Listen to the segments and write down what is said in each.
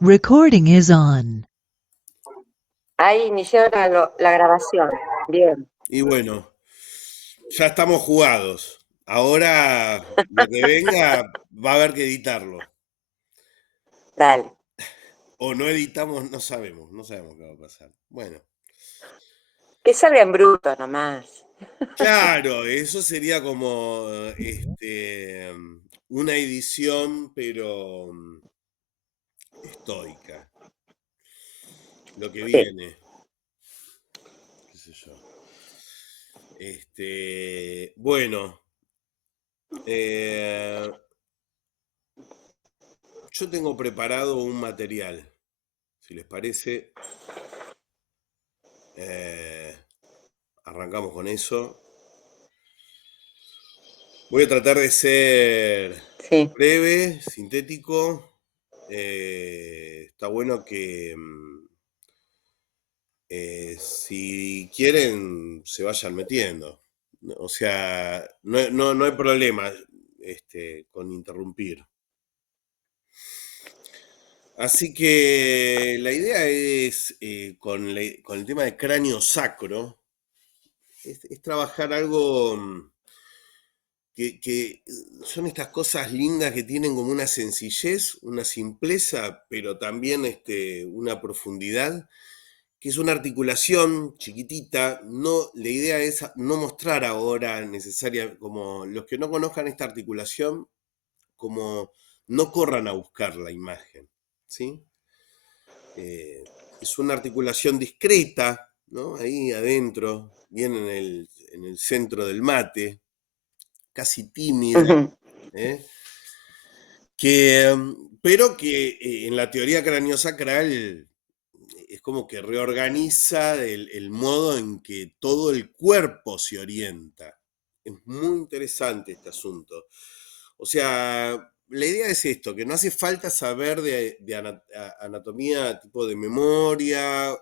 Recording is on. Ahí inició la grabación. Bien, Y bueno, ya estamos jugados. Ahora lo que venga va a haber que editarlo. dale. O no editamos, no sabemos qué va a pasar. Bueno, Que salga en bruto nomás. claro, eso sería como una edición, pero estoica. Lo que Sí. viene, qué sé yo. Bueno, eh, yo tengo preparado un material. Si les parece, eh, arrancamos con eso. Voy a tratar de ser Sí. breve, sintético. Está bueno que si quieren se vayan metiendo. O sea, no hay problema con interrumpir. Así que la idea es, con el tema de cráneo sacro, es trabajar algo que son estas cosas lindas que tienen como una sencillez, una simpleza, pero también una profundidad, que es una articulación chiquitita. No, la idea es no mostrar ahora necesaria, como los que no conozcan esta articulación, como no corran a buscar la imagen, ¿sí? Es una articulación discreta, ¿no? Ahí adentro, bien en el centro del mate, casi tímida, Ujú. ¿eh? Pero que en la teoría craniosacral es como que reorganiza el modo en que todo el cuerpo se orienta. Es muy interesante este asunto. O sea, la idea es esto, que no hace falta saber de anatomía tipo de memoria,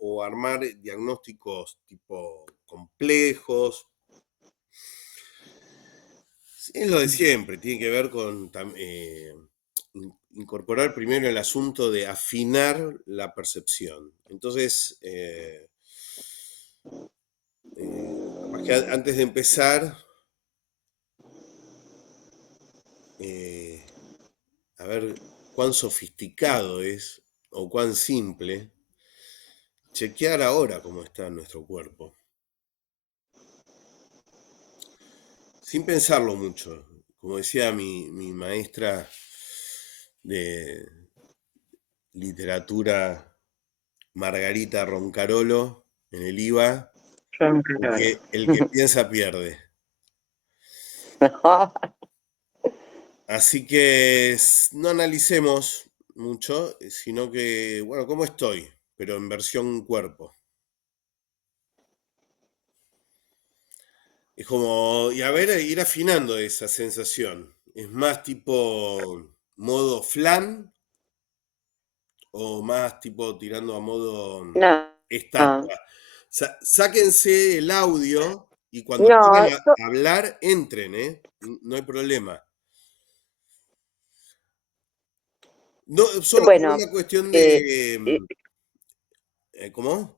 o armar diagnósticos tipo complejos. Es lo de siempre, tiene que ver con incorporar primero el asunto de afinar la percepción. Entonces, capaz que antes de empezar, eh, a ver cuán sofisticado es o cuán simple, chequear ahora cómo está nuestro cuerpo, sin pensarlo mucho. Como decía mi maestra de literatura, Margarita Roncarolo, en el IVA, John Carol. el que piensa pierde. Así que no analicemos mucho, sino que, bueno, ¿cómo estoy? Pero en versión cuerpo. Es como, y a ver, ir afinando esa sensación. Es más tipo modo flan o más tipo tirando a modo No, no, estatua. Sáquense el audio y cuando quieran no, hablar, entren, ¿eh? No hay problema. No, solo por bueno, una cuestión eh, de... eh, ¿Cómo?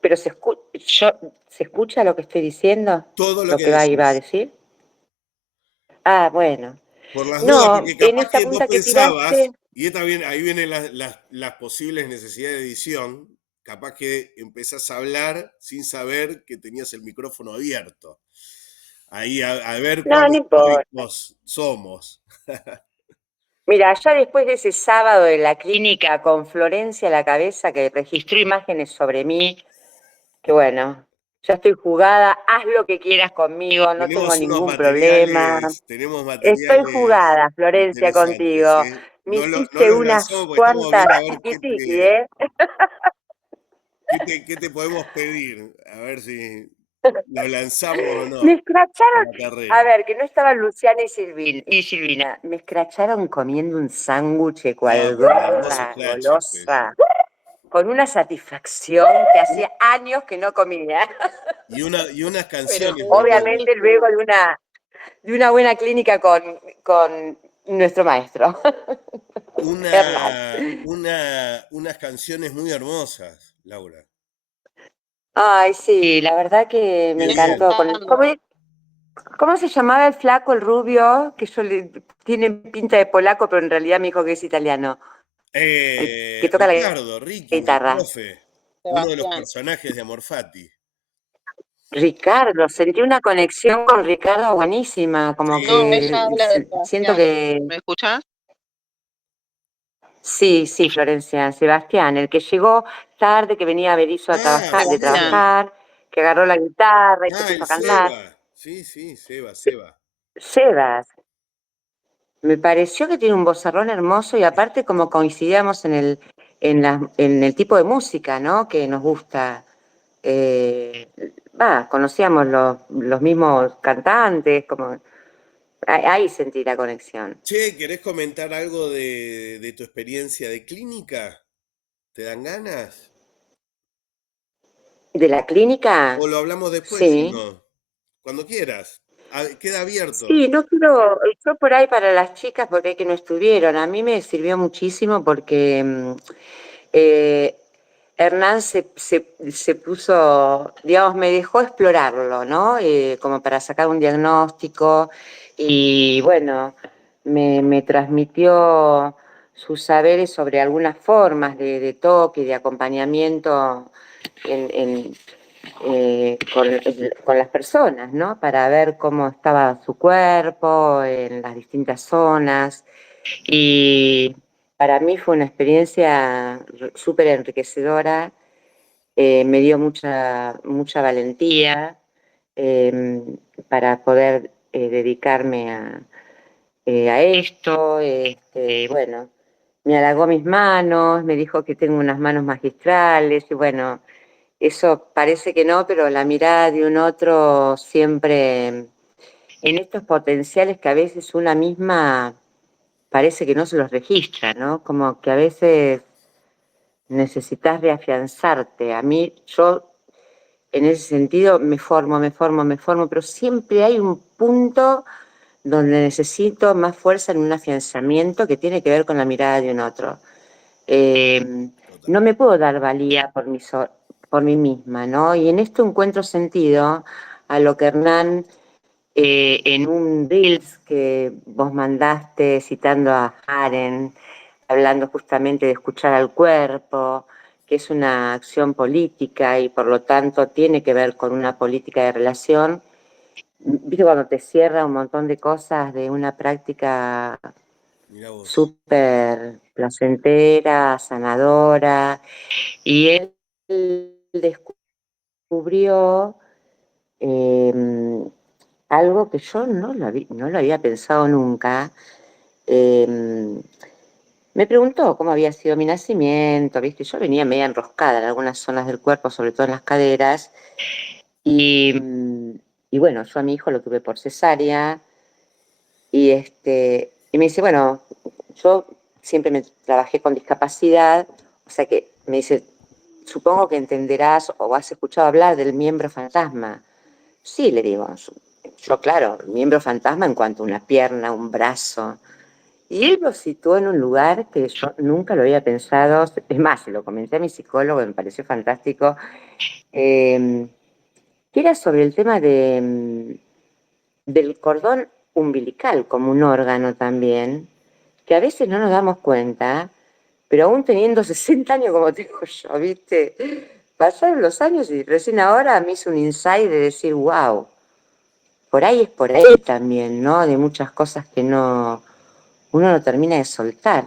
pero ¿se escucha lo que estoy diciendo? Todo lo ¿Lo que que iba a decís. decir? Ah, bueno. Por las dudas, No, porque en capaz esta que vos punta que pensabas, tiraste, y ahí vienen las posibles necesidades de edición, capaz que empezás a hablar sin saber que tenías el micrófono abierto. Ahí a ver no, cuán no importa. estoicos somos. Mira, ya después de ese sábado de la clínica con Florencia a la cabeza que registró imágenes sobre mí, que bueno, ya estoy jugada, haz lo que quieras conmigo, no tengo ningún problema. Tenemos Estoy materiales jugada, Florencia, interesantes, contigo. ¿eh? Me No hiciste los unas lanzamos porque estamos cuantas viendo a ver tiki-tiki, ¿eh? qué te podemos pedir. A ver si los lanzamos o no Me a escracharon, la a carrera. ver, que no estaban Luciana y Silvina, me escracharon comiendo un sándwich Ah, cual pero un hermoso gorda, scratch fue ese. golosa, con una satisfacción que hacía años que no comía. Y unas Pero canciones muy buenas. obviamente luego de una buena clínica con nuestro maestro. Una, unas canciones muy hermosas, Laura. Ay, sí, la verdad que me Qué encantó. bien. ¿Cómo se llamaba el flaco, el rubio? Que tiene pinta de polaco, pero en realidad me dijo que es italiano. El que toca la Ricardo, Ricky, el guitarra. profe, uno de los Sebastián. personajes de Amorfati. Ricardo, sentí una conexión con Ricardo buenísima, como Sí, No, ella que habla de siento Sebastián. que ¿Me escuchás? sí, sí, Florencia, Sebastián, el que llegó tarde, que venía a Berizo a trabajar, de Sebastián. sí. trabajar, que agarró la guitarra y se puso El a cantar. Seba. Sí, sí, Seba. Sebas, me pareció que tiene un vozarrón hermoso y aparte como coincidíamos en el tipo de música, ¿no? Que nos gusta. Eh, conocíamos los mismos cantantes, como ahí sentí la conexión. Che, ¿querés comentar algo de tu experiencia de clínica? ¿Te dan ganas? ¿De la clínica? ¿O lo hablamos después si Sí. no? Cuando quieras. Queda abierto. Sí, no quiero, yo por ahí para las chicas, porque que no estuvieron, a mí me sirvió muchísimo porque eh, Hernán se puso, digamos, me dejó explorarlo, ¿no? Como para sacar un diagnóstico y bueno, me transmitió sus saberes sobre algunas formas de toque, de acompañamiento en, con las personas, ¿no? Para ver cómo estaba su cuerpo en las distintas zonas. Y para mí fue una experiencia súper enriquecedora, me dio mucha valentía eh, para poder dedicarme a esto. Bueno, me halagó mis manos, me dijo que tengo unas manos magistrales y bueno, eso parece que no, pero la mirada de un otro siempre en estos potenciales que a veces una misma parece que no se los registra, ¿no? Como que a veces necesitas reafianzarte. A mí, yo en ese sentido me formo, pero siempre hay un punto donde necesito más fuerza en un afianzamiento que tiene que ver con la mirada de un otro. Total. No me puedo dar valía por mí misma, ¿no? Y en esto encuentro sentido a lo que Hernán, en un Reels que vos mandaste citando a Haren, hablando justamente de escuchar al cuerpo, que es una acción política y por lo tanto tiene que ver con una política de relación. Viste cuando te cierra un montón de cosas de una práctica Mirá vos. súper placentera, sanadora, y él descubrió eh, algo que yo no lo había pensado nunca. Eh, Me preguntó cómo había sido mi nacimiento, ¿viste? Yo venía media enroscada en algunas zonas del cuerpo, sobre todo en las caderas, y bueno, yo a mi hijo lo tuve por cesárea, y me dice, bueno, yo siempre me trabajé con discapacidad, o sea que me dice, supongo que entenderás o has escuchado hablar del miembro fantasma. Sí, le digo, yo claro, miembro fantasma en cuanto a una pierna, un brazo. Y él lo situó en un lugar que yo nunca lo había pensado, es más, se lo comenté a mi psicólogo, me pareció fantástico, eh, que era sobre el tema del cordón umbilical como un órgano también, que a veces no nos damos cuenta, pero aún teniendo 60 años como tengo yo, ¿viste? Pasaron los años y recién ahora me hizo un insight de decir, wow, por ahí es por ahí también, ¿no? De muchas cosas que uno no termina de soltar.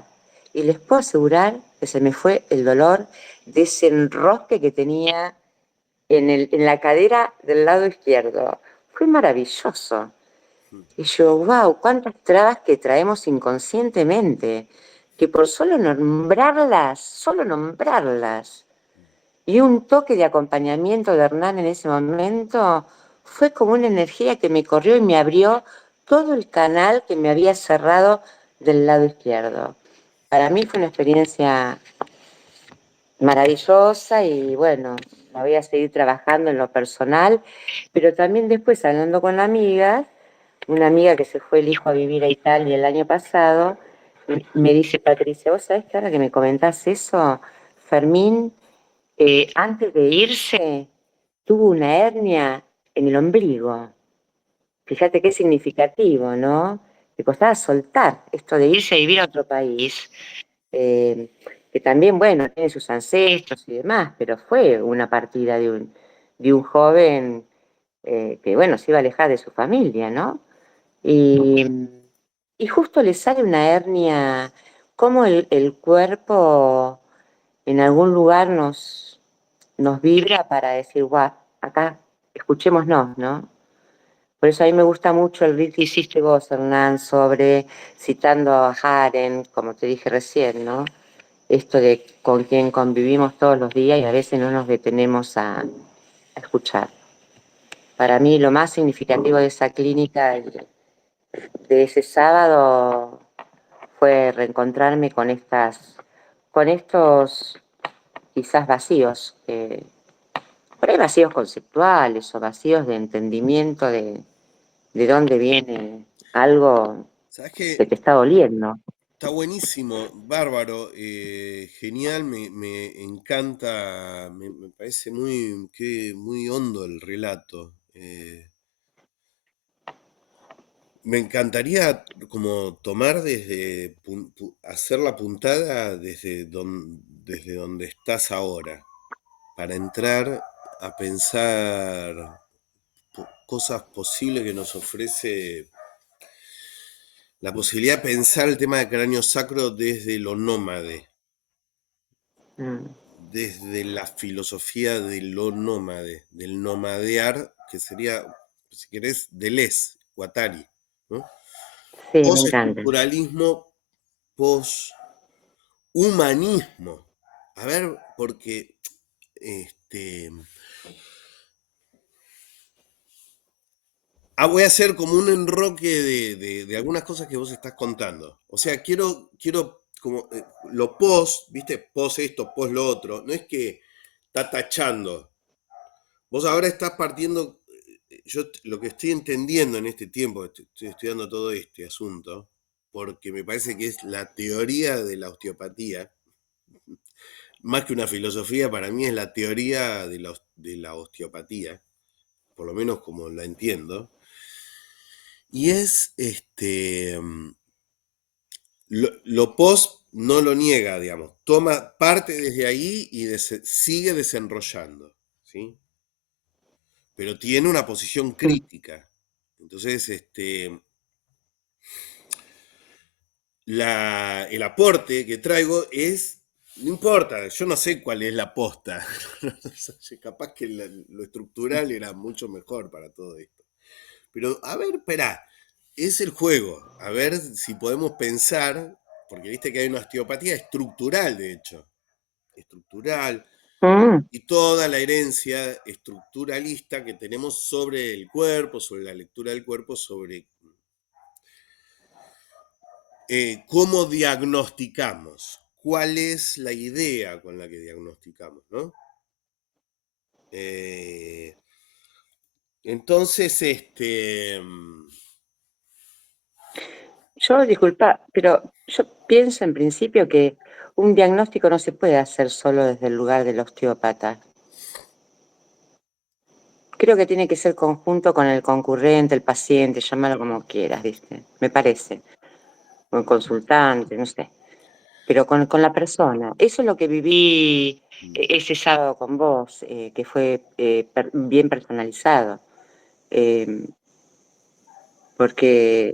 Y les puedo asegurar que se me fue el dolor de ese enrosque que tenía en la cadera del lado izquierdo. Fue maravilloso. Y yo, wow, cuántas trabas que traemos inconscientemente, que por solo nombrarlas, y un toque de acompañamiento de Hernán en ese momento fue como una energía que me corrió y me abrió todo el canal que me había cerrado del lado izquierdo. Para mí fue una experiencia maravillosa y bueno, la voy a seguir trabajando en lo personal, pero también después hablando con amigas, una amiga que se fue el hijo a vivir a Italia el año pasado, Me dice Patricia, vos sabés que ahora que me comentás eso, Fermín, antes de irse, tuvo una hernia en el ombligo. Fíjate qué significativo, ¿no? Le costaba soltar esto de irse a vivir a otro país, eh, que también, bueno, tiene sus ancestros y demás, pero fue una partida de un joven que, bueno, se iba a alejar de su familia, ¿no? Y, y justo le sale una hernia, como el cuerpo en algún lugar nos vibra para decir, guau, acá escuchémonos, ¿no? Por eso a mí me gusta mucho el riff que hiciste vos, Hernán, sobre, citando a Haren, como te dije recién, ¿no? Esto de con quien convivimos todos los días y a veces no nos detenemos a escuchar. Para mí lo más significativo de esa clínica, de ese sábado, fue reencontrarme con estos quizás vacíos, por ahí vacíos conceptuales o vacíos de entendimiento de dónde viene algo ¿Sabes que qué? te está doliendo. Está buenísimo, bárbaro, genial, me encanta, me parece muy hondo el relato. Me encantaría como tomar hacer la puntada desde donde estás ahora, para entrar a pensar cosas posibles que nos ofrece la posibilidad de pensar el tema de cráneo sacro desde lo nómade, Mm, desde la filosofía de lo nómade, del nomadear, que sería, si querés, Deleuze, Guattari, ¿no? sí, me encanta. Postestructuralismo, poshumanismo. A ver, porque este, voy a hacer como un enroque de algunas cosas que vos estás contando. O sea, quiero como lo post, ¿viste? Post esto, post lo otro. No es que está tachando. Vos ahora estás partiendo, yo lo que estoy entendiendo en este tiempo, estoy estudiando todo este asunto, porque me parece que es la teoría de la osteopatía, más que una filosofía, para mí es la teoría de la osteopatía, por lo menos como la entiendo. Y es lo post no lo niega, digamos, toma parte desde ahí y sigue desenrollando, ¿sí? Pero tiene una posición Mm, crítica. Entonces, el aporte que traigo es, no importa, yo no sé cuál es la posta, capaz que lo estructural era mucho mejor para todo esto. Pero, a ver, espera, es el juego, a ver si podemos pensar, porque viste que hay una osteopatía estructural, de hecho, estructural, mm. y toda la herencia estructuralista que tenemos sobre el cuerpo, sobre la lectura del cuerpo, sobre cómo diagnosticamos, cuál es la idea con la que diagnosticamos, ¿no? Eh, entonces, Yo, disculpa, pero yo pienso en principio que un diagnóstico no se puede hacer solo desde el lugar del osteópata. Creo que tiene que ser conjunto con el concurrente, el paciente, llámalo como quieras, ¿viste? Me parece. O el consultante, no sé. Pero con la persona. Eso es lo que viví ese sábado con vos, que fue bien personalizado. Eh, porque,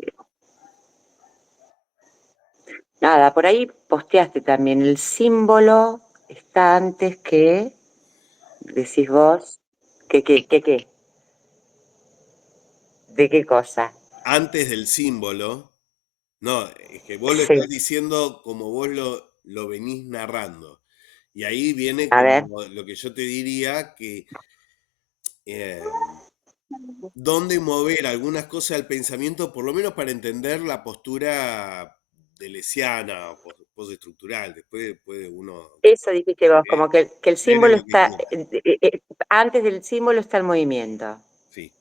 nada, por ahí posteaste también, el símbolo está antes que, decís vos, que, ¿de qué cosa? antes del símbolo, no, es que vos lo Sí, estás diciendo como vos lo venís narrando. Y ahí viene a ver. como lo que yo te diría que eh, dónde mover algunas cosas del pensamiento, por lo menos para entender la postura deleuziana o postestructural. Después puede uno Eso dijiste vos, eh, como que el ver en símbolo lo que está, quiera. antes del símbolo está el movimiento. Sí.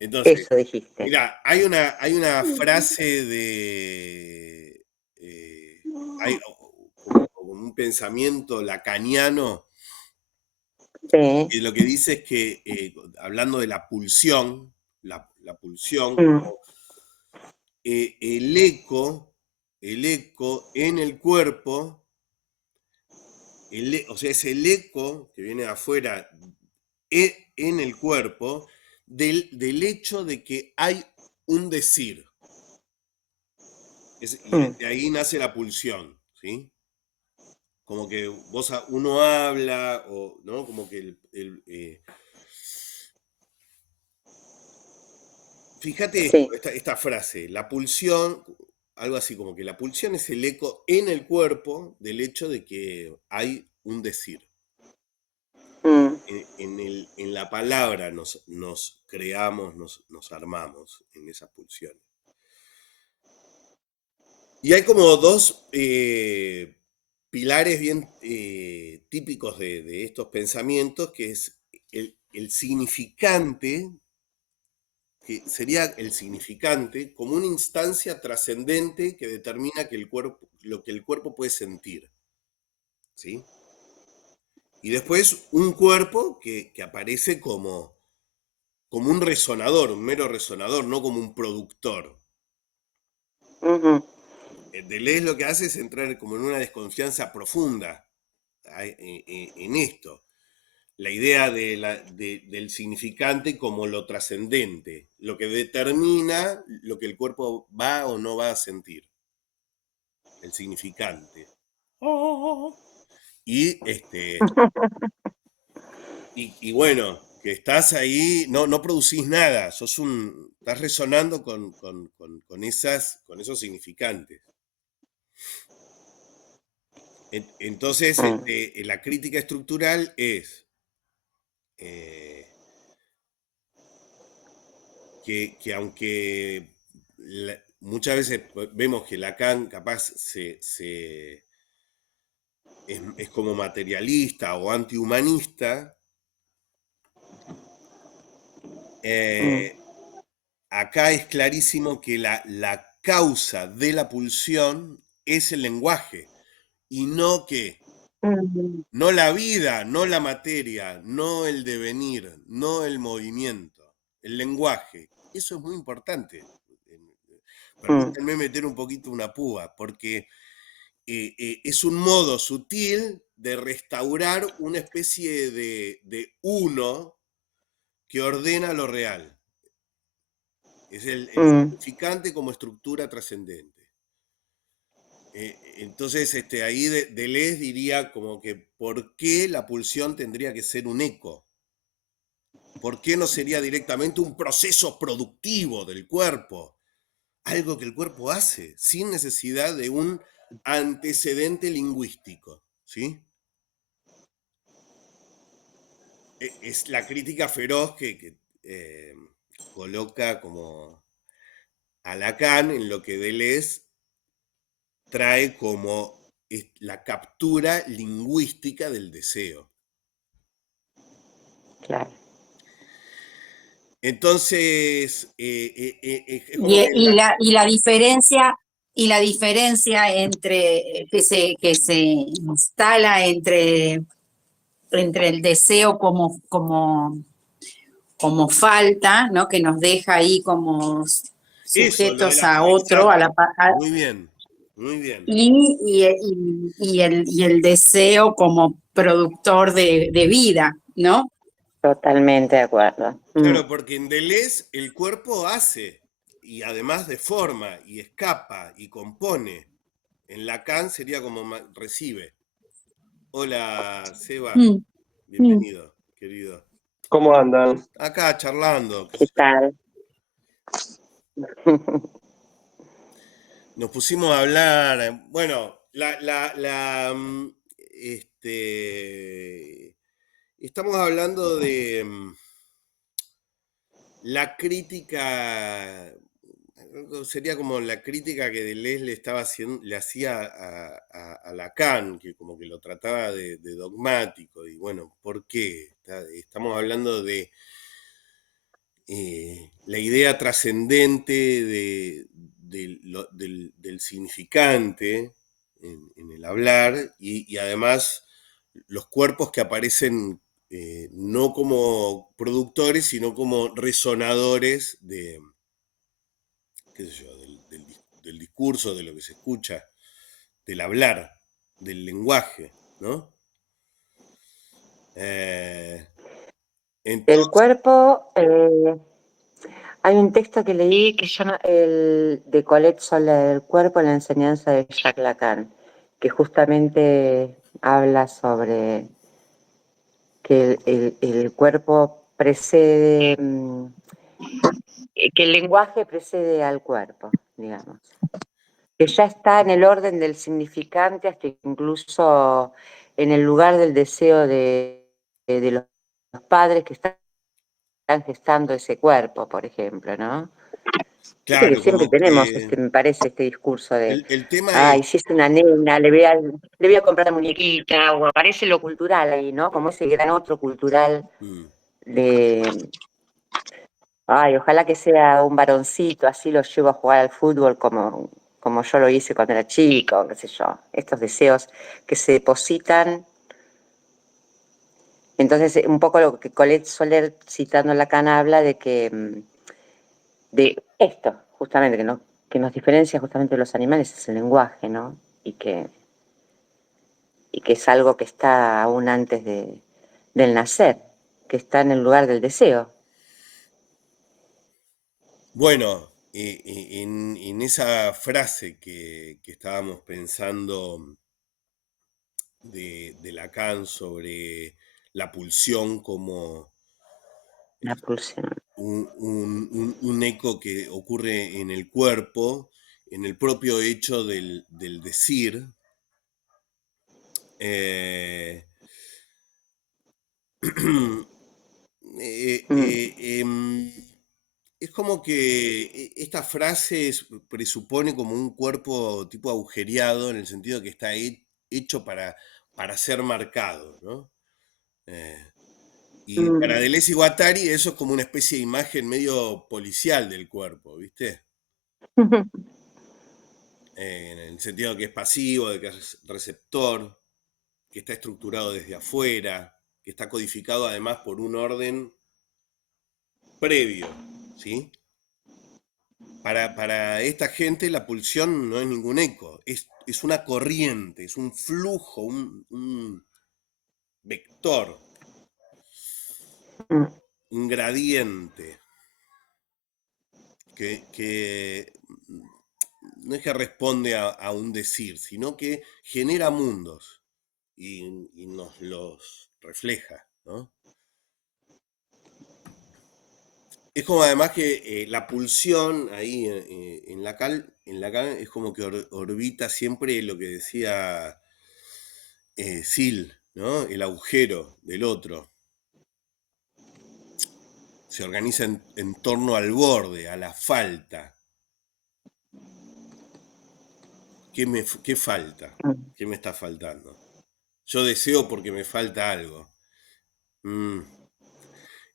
Entonces, Eso dijiste. mira, hay una frase hay como un pensamiento lacaniano Sí. que lo que dice es que, hablando de la pulsión, la pulsión, Mm, el eco en el cuerpo, o sea, es el eco que viene de afuera en el cuerpo del hecho de que hay un decir. Y mm, de ahí nace la pulsión, ¿sí? Como que uno habla, o, ¿no? Como que fíjate sí. esto, esta frase, la pulsión, algo así como que la pulsión es el eco en el cuerpo del hecho de que hay un decir. Mm, En la palabra nos creamos, nos armamos en esas pulsiones. Y hay como dos pilares bien típicos de estos pensamientos, que es el significante, que sería el significante como una instancia trascendente que determina lo que el cuerpo puede sentir, ¿sí? Y después un cuerpo que aparece como un resonador, un mero resonador, no como un productor. ujú, Deleuze lo que hace es entrar como en una desconfianza profunda en esto. La idea del significante como lo trascendente, lo que determina lo que el cuerpo va o no va a sentir, el significante. Y, y bueno, que estás ahí, no producís nada, estás resonando con esos significantes. Entonces, mm, la crítica estructural es eh, que aunque muchas veces vemos que Lacan capaz es como materialista o antihumanista, mm, eh, acá es clarísimo que la causa de la pulsión es el lenguaje y mm, no la vida, no la materia, no el devenir, no el movimiento, el lenguaje. Eso es muy importante. mm, Permítanme meter un poquito una púa, porque es un modo sutil de restaurar una especie de uno que ordena lo real. Es el mm. significante como estructura trascendente. Entonces, ahí Deleuze diría como que ¿por qué la pulsión tendría que ser un eco? ¿Por qué no sería directamente un proceso productivo del cuerpo? Algo que el cuerpo hace, sin necesidad de un antecedente lingüístico, ¿sí? Es la crítica feroz que coloca como a Lacan en lo que Deleuze trae como la captura lingüística del deseo. Claro. Entonces, es como que Y la diferencia entre que se instala entre el deseo como falta, ¿no? Que nos deja ahí como eso, lo de sujetos la, a otro, exacto, muy bien, muy bien. y el deseo como productor de vida, ¿no? Totalmente de acuerdo. Mm, Claro, porque en Deleuze el cuerpo hace, y además deforma, y escapa, y compone. En Lacan sería como recibe. Hola, Seba, Mm, mm. bienvenido, querido. ¿Cómo andan? Acá charlando, qué ¿qué sé yo. tal? Nos pusimos a hablar, bueno, estamos hablando de la crítica, sería como la crítica que Deleuze le hacía a Lacan, que como que lo trataba de dogmático, y bueno, ¿por qué? Estamos hablando la idea trascendente del significante en el hablar y además los cuerpos que aparecen no como productores, sino como resonadores de, qué sé yo, del discurso, de lo que se escucha, del hablar, del lenguaje, ¿no? El Entonces, cuerpo, hay un texto que leí que llama el de Colette Soler, El cuerpo en la enseñanza de Jacques Lacan, que justamente habla sobre que el cuerpo precede, que el lenguaje precede al cuerpo, digamos. Que ya está en el orden del significante, hasta incluso en el lugar del deseo de los padres que están gestando ese cuerpo, por ejemplo, ¿no? Viste que claro, siempre como tenemos, que me parece, este discurso de, el tema ay, es, si es una nena, le voy a comprar la muñequita, o aparece lo cultural ahí, ¿no? Como ese gran otro cultural mm, de, ay, ojalá que sea un varoncito, así lo llevo a jugar al fútbol como yo lo hice cuando era chico, qué sé yo. Estos deseos que se depositan. Entonces, un poco lo que Colette Soler, citando a Lacan, habla de que de esto, justamente, que nos diferencia justamente de los animales, es el lenguaje, ¿no? Y que es algo que está aún antes del nacer, que está en el lugar del deseo. bueno, en esa frase que estábamos pensando de Lacan sobre la pulsión como La pulsión. un eco que ocurre en el cuerpo, en el propio hecho del decir, eh, eh, Mm, eh, em, es como que esta frase presupone como un cuerpo tipo agujereado en el sentido de que está hecho para ser marcado, ¿no? Eh, y para mm, Deleuze y Guattari eso es como una especie de imagen medio policial del cuerpo, ¿viste? En el sentido de que es pasivo, de que es receptor, que está estructurado desde afuera, que está codificado además por un orden previo, ¿sí? Para esta gente la pulsión no es ningún eco, es una corriente, es un flujo, un vector, mm. un gradiente que no es que responde a un decir, sino que genera mundos y nos los refleja, ¿no? Es como además que la pulsión ahí en Lacan es como que orbita siempre lo que decía Sil, ¿no? El agujero del otro. Se organiza en torno al borde, a la falta. ¿Qué falta? ¿Qué me está faltando? Yo deseo porque me falta algo. Mm.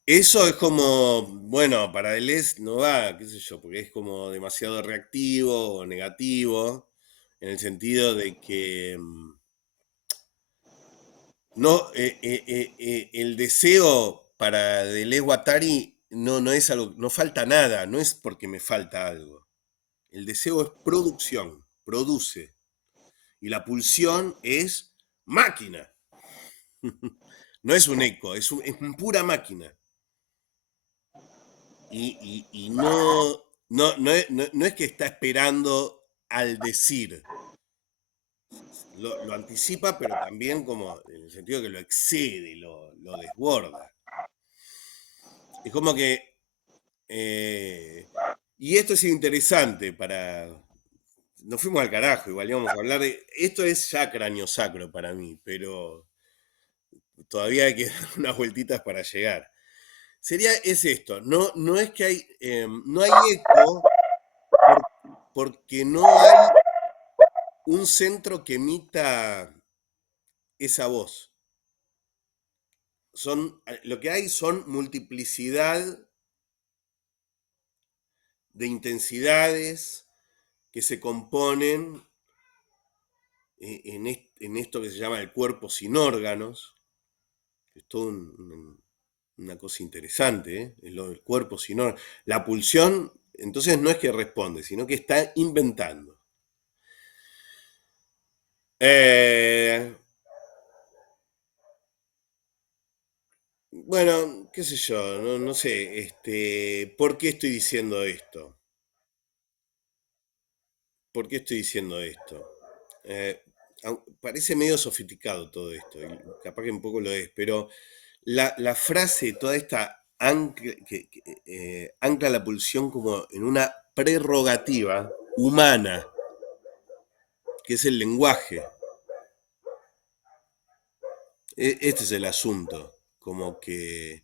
Eso es como, bueno, para Deleuze no va, qué sé yo, porque es como demasiado reactivo o negativo, en el sentido de que no, el deseo para Deleuze Guattari no es algo, no falta nada, no es porque me falta algo. El deseo es producción, produce. Y la pulsión es máquina. No es un eco, es pura máquina. Y no es que está esperando al decir. Lo anticipa, pero también como en el sentido que lo excede, lo desborda. Es como que y esto es interesante para. Nos fuimos al carajo, igual íbamos a hablar de. Esto es ya cráneo sacro para mí, pero todavía hay que dar unas vueltitas para llegar. Es esto, no es que no hay eco por- porque no hay un centro que emita esa voz. Lo que hay son multiplicidad de intensidades que se componen en esto que se llama el cuerpo sin órganos. Es todo una cosa interesante, ¿eh? Es lo del cuerpo sin órganos. La pulsión, entonces, no es que responde, sino que está inventando. Bueno, qué sé yo, no sé, ¿por qué estoy diciendo esto? ¿Por qué estoy diciendo esto? Parece medio sofisticado todo esto, y capaz que un poco lo es, pero la frase, toda esta ancla la pulsión como en una prerrogativa humana, que es el lenguaje. Este es el asunto, como que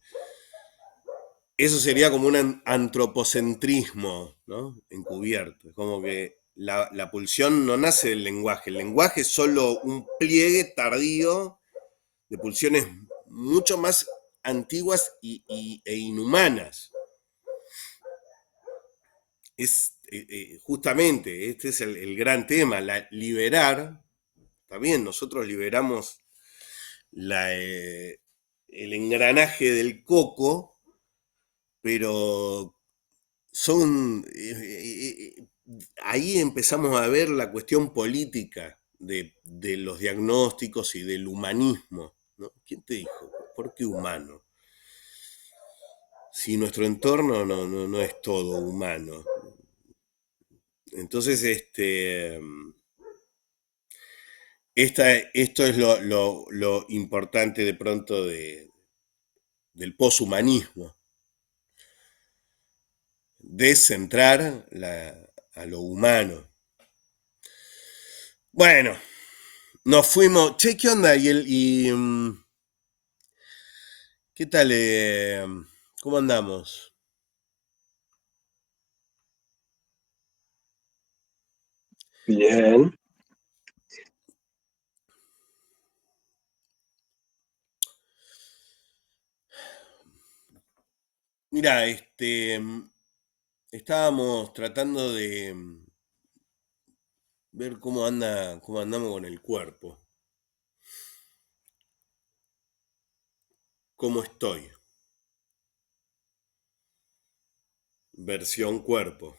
eso sería como un antropocentrismo, ¿no? Encubierto, como que la pulsión no nace del lenguaje, el lenguaje es solo un pliegue tardío de pulsiones mucho más antiguas e inhumanas. Es justamente, este es el gran tema, liberar, está bien, nosotros liberamos el engranaje del coco, pero ahí empezamos a ver la cuestión política de los diagnósticos y del humanismo, ¿no? ¿Quién te dijo? ¿Por qué humano? Si nuestro entorno no es todo humano. Entonces, esto es lo importante de pronto del poshumanismo, descentrar a lo humano. Bueno, nos fuimos. Che, ¿qué onda? ¿Qué tal? ¿Cómo andamos? Bien. Mira, estábamos tratando de ver cómo andamos con el cuerpo. ¿Cómo estoy? Versión cuerpo.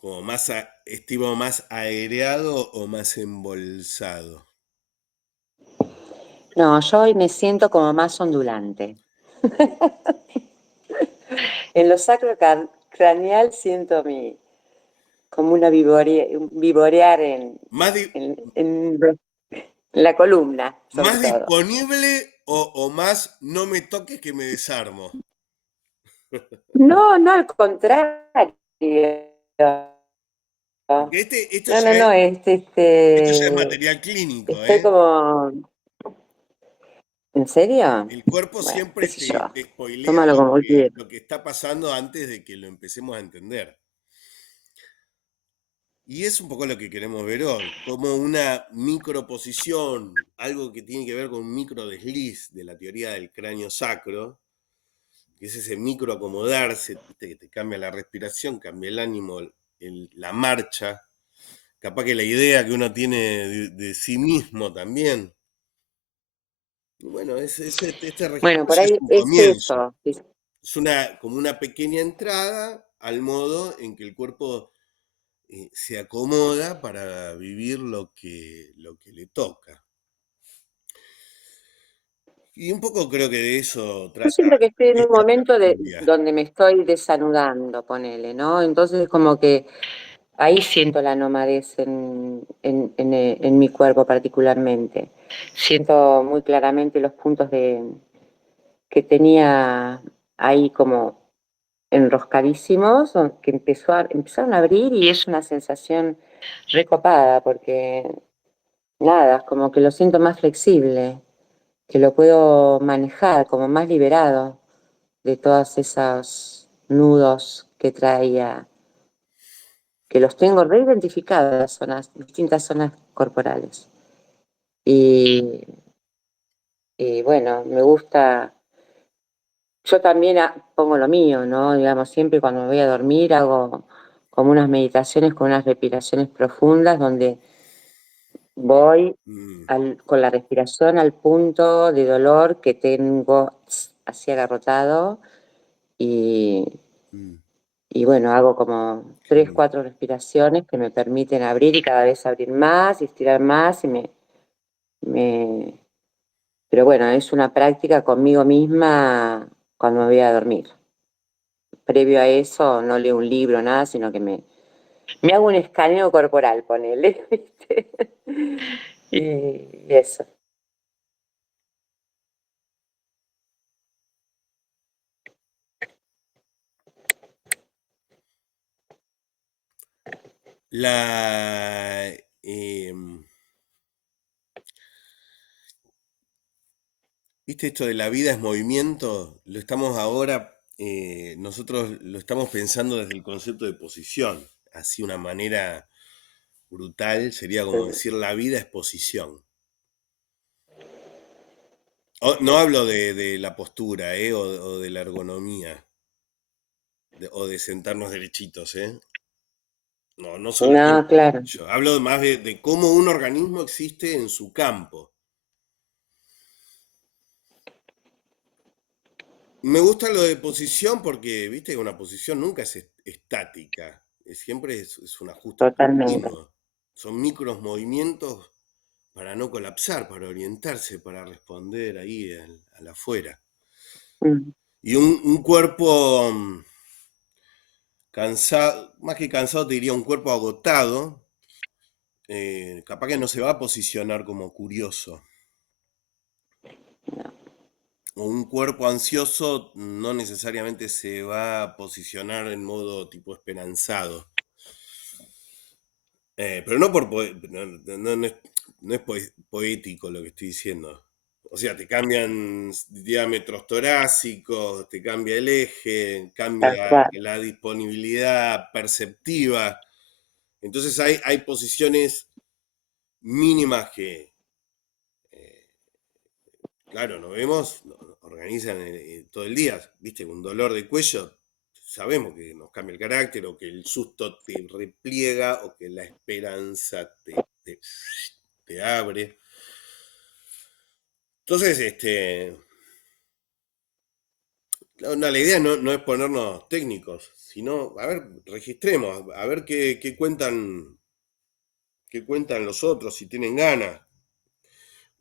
Como estimo más aereado o más embolsado. No, yo hoy me siento como más ondulante. En lo sacro craneal siento como una vivorear Más, en la columna, sobre más todo. disponible o más no me toques que me desarmo. No, no, al contrario. Porque No, no, no, esto ya es material clínico, estoy ¿eh? como, ¿en serio? El cuerpo Bueno, qué siempre sé yo, te spoilea tómalo como quieras. lo que está pasando antes de que lo empecemos a entender. Y es un poco lo que queremos ver hoy, como una microposición, algo que tiene que ver con un micro desliz de la teoría del cráneo sacro, que es ese micro acomodarse, que te cambia la respiración, cambia el ánimo, la marcha, capaz que la idea que uno tiene de sí mismo también. Y bueno, este Bueno, registro por ya es ahí un es comienzo. eso. Es como una pequeña entrada al modo en que el cuerpo se acomoda para vivir lo que le toca. Y un poco creo que de eso Yo trata siento que estoy en un esta momento tertulia. donde me estoy desanudando, ponele, ¿no? Entonces como que ahí siento la nomadez en mi cuerpo particularmente. Siento muy claramente los puntos que tenía ahí como enroscadísimos, que empezaron a abrir y es una sensación recopada porque nada, como que lo siento más flexible, que lo puedo manejar como más liberado de todos esos nudos que traía, que los tengo reidentificados, las zonas, distintas zonas corporales. Y, y bueno, me gusta yo también pongo lo mío, ¿no? Digamos, siempre cuando me voy a dormir hago como unas meditaciones con unas respiraciones profundas donde voy con la respiración al punto de dolor que tengo así agarrotado y bueno, hago como 3, 4 respiraciones que me permiten abrir y cada vez abrir más y estirar más y pero bueno, es una práctica conmigo misma cuando me voy a dormir. Previo a eso no leo un libro, nada, sino que me hago un escaneo corporal, ponele, ¿viste? Y eso. ¿Viste esto de la vida es movimiento? Lo estamos ahora, nosotros lo estamos pensando desde el concepto de posición. Así una manera brutal sería como decir la vida es posición. No hablo de la postura, o de la ergonomía, o de sentarnos derechitos, No solo No, claro. yo hablo más de cómo un organismo existe en su campo. Me gusta lo de posición porque, viste, que una posición nunca es estática, siempre es un ajuste Totalmente. continuo. Son micros movimientos para no colapsar, para orientarse, para responder ahí al afuera. Y un cuerpo cansado, más que cansado te diría un cuerpo agotado, capaz que no se va a posicionar como curioso. O un cuerpo ansioso no necesariamente se va a posicionar en modo tipo esperanzado. Pero no por no es poético lo que estoy diciendo. O sea, te cambian diámetros torácicos, te cambia el eje, cambia la disponibilidad perceptiva. Entonces hay posiciones mínimas que, claro, nos vemos, nos organizan todo el día, viste, un dolor de cuello, sabemos que nos cambia el carácter, o que el susto te repliega, o que la esperanza te abre. Entonces, la idea no es ponernos técnicos, sino, a ver, registremos, a ver qué cuentan los otros, si tienen ganas.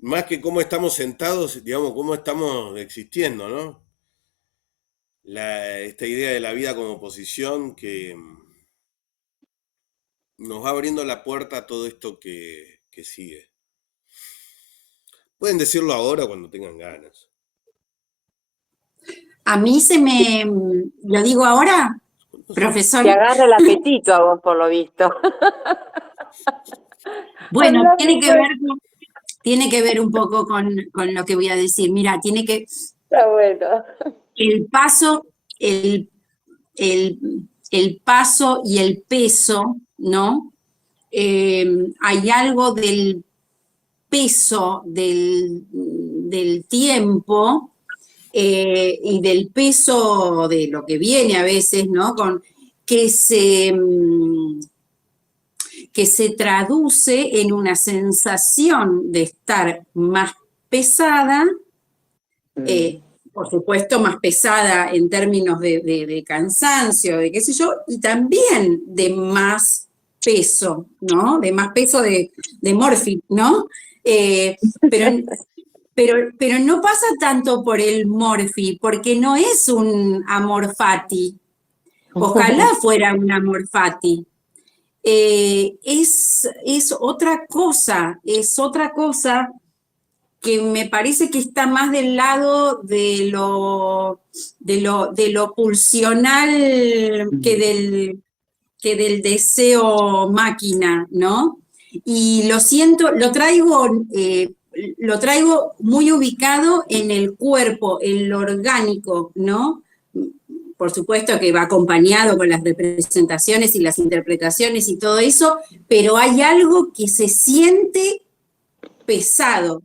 Más que cómo estamos sentados, digamos, cómo estamos existiendo, ¿no? Esta idea de la vida como posición que nos va abriendo la puerta a todo esto que sigue. Pueden decirlo ahora cuando tengan ganas. A mí lo digo ahora, profesor. Te agarra el apetito a vos, por lo visto. Bueno, tiene que ver un poco con lo que voy a decir. Mira, Está bueno. El paso, el paso y el peso, ¿no? Hay algo del peso del tiempo y del peso de lo que viene a veces, ¿no? Que se traduce en una sensación de estar más pesada, por supuesto más pesada en términos de cansancio, de qué sé yo, y también de más peso, ¿no? De más peso de morfi, ¿no? Pero no pasa tanto por el morfi, porque no es un amor fati. Ojalá fuera un amor fati. Es otra cosa que me parece que está más del lado de lo pulsional que del deseo máquina, ¿no? Y lo siento, lo traigo muy ubicado en el cuerpo, en lo orgánico, ¿no? Por supuesto que va acompañado con las representaciones y las interpretaciones y todo eso, pero hay algo que se siente pesado.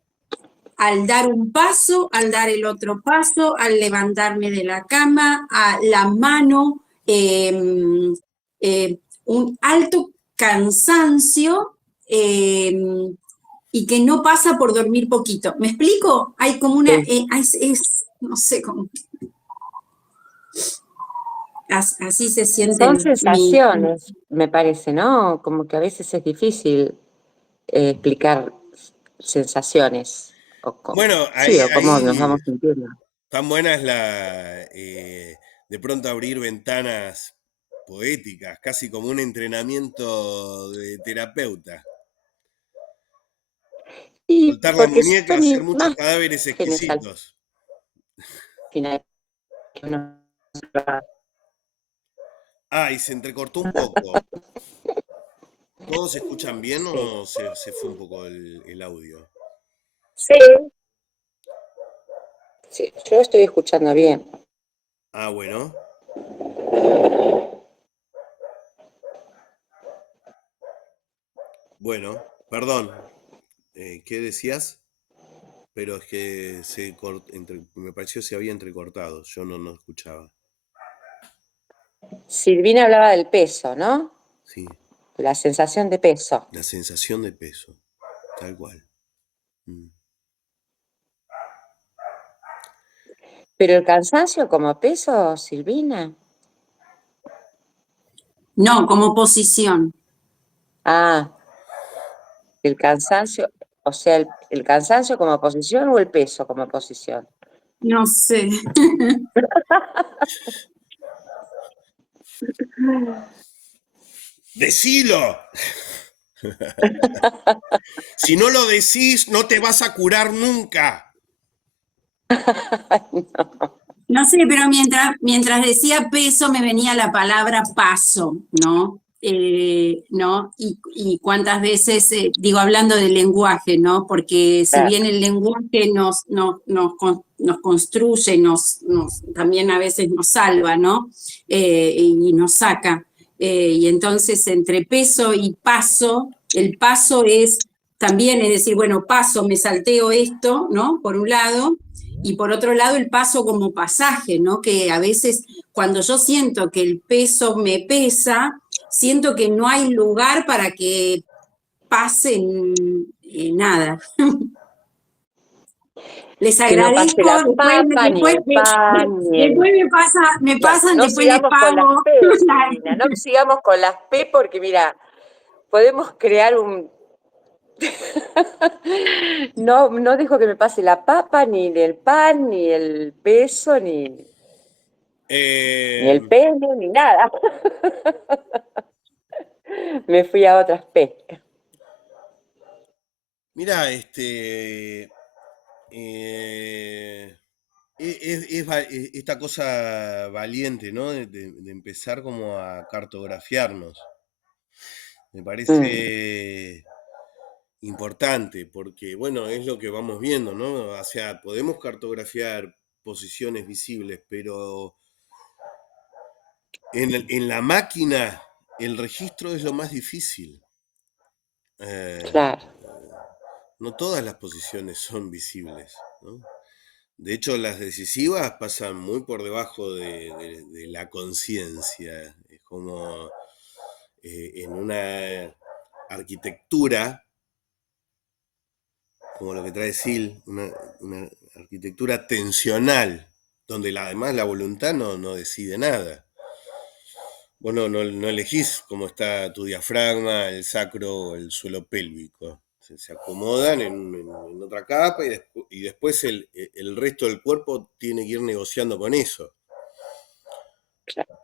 al dar un paso, al dar el otro paso, al levantarme de la cama, a la mano, un alto cansancio y que no pasa por dormir poquito. ¿Me explico? Hay como una, no sé cómo. Así se sienten. Son sensaciones, me parece, ¿no? Como que a veces es difícil explicar sensaciones. Bueno, Sí, o cómo nos ahí vamos sintiendo. tan buena es de pronto abrir ventanas poéticas, casi como un entrenamiento de terapeuta. Y Soltar la porque muñeca, son hacer muchos imágenes cadáveres al exquisitos. final que uno... Ah, y se entrecortó un poco. ¿Todos se escuchan bien Sí. o se fue un poco el audio? Sí. Sí, yo estoy escuchando bien. Ah, bueno. Bueno, perdón. ¿Qué decías? Pero es que me pareció que se había entrecortado. Yo no escuchaba. Silvina hablaba del peso, ¿no? Sí, La sensación de peso. la sensación de peso. Tal cual. Mm. Pero el cansancio como peso, Silvina. No, como posición. Ah, el cansancio, o sea, el cansancio como posición o el peso como posición. No sé. ¡Decilo! Si no lo decís, no te vas a curar nunca. No sé, pero mientras decía peso me venía la palabra paso, ¿no? ¿No? Y cuántas veces, digo, hablando del lenguaje, ¿no? Porque si Claro. bien el lenguaje nos construye, también a veces nos salva, ¿no? Y nos saca. Y entonces entre peso y paso, el paso es también, es decir, bueno, paso, me salteo esto, ¿no? Por un lado, y por otro lado el paso como pasaje, ¿no? Que a veces cuando yo siento que el peso me pesa, siento que no hay lugar para que pase nada. Les Que no pase agradezco, la papa, ni el pan, ni el... después me Claro, pasan, no después les sigamos con las pago. P, Silvina, no sigamos con las P porque mira, podemos crear un... No dejo que me pase la papa, ni el pan, ni el peso, ni el pene, ni nada. Me fui a otras P. Mira, esta cosa valiente, ¿no? De empezar como a cartografiarnos. Me parece importante porque, bueno, es lo que vamos viendo, ¿no? O sea, podemos cartografiar posiciones visibles, pero en la máquina el registro es lo más difícil. Claro. No todas las posiciones son visibles, ¿no? De hecho, las decisivas pasan muy por debajo de la conciencia. Es como en una arquitectura, como lo que trae Sil, una arquitectura tensional, donde además la voluntad no decide nada. Vos no elegís cómo está tu diafragma, el sacro o el suelo pélvico. Se acomodan en otra capa y después el resto del cuerpo tiene que ir negociando con eso.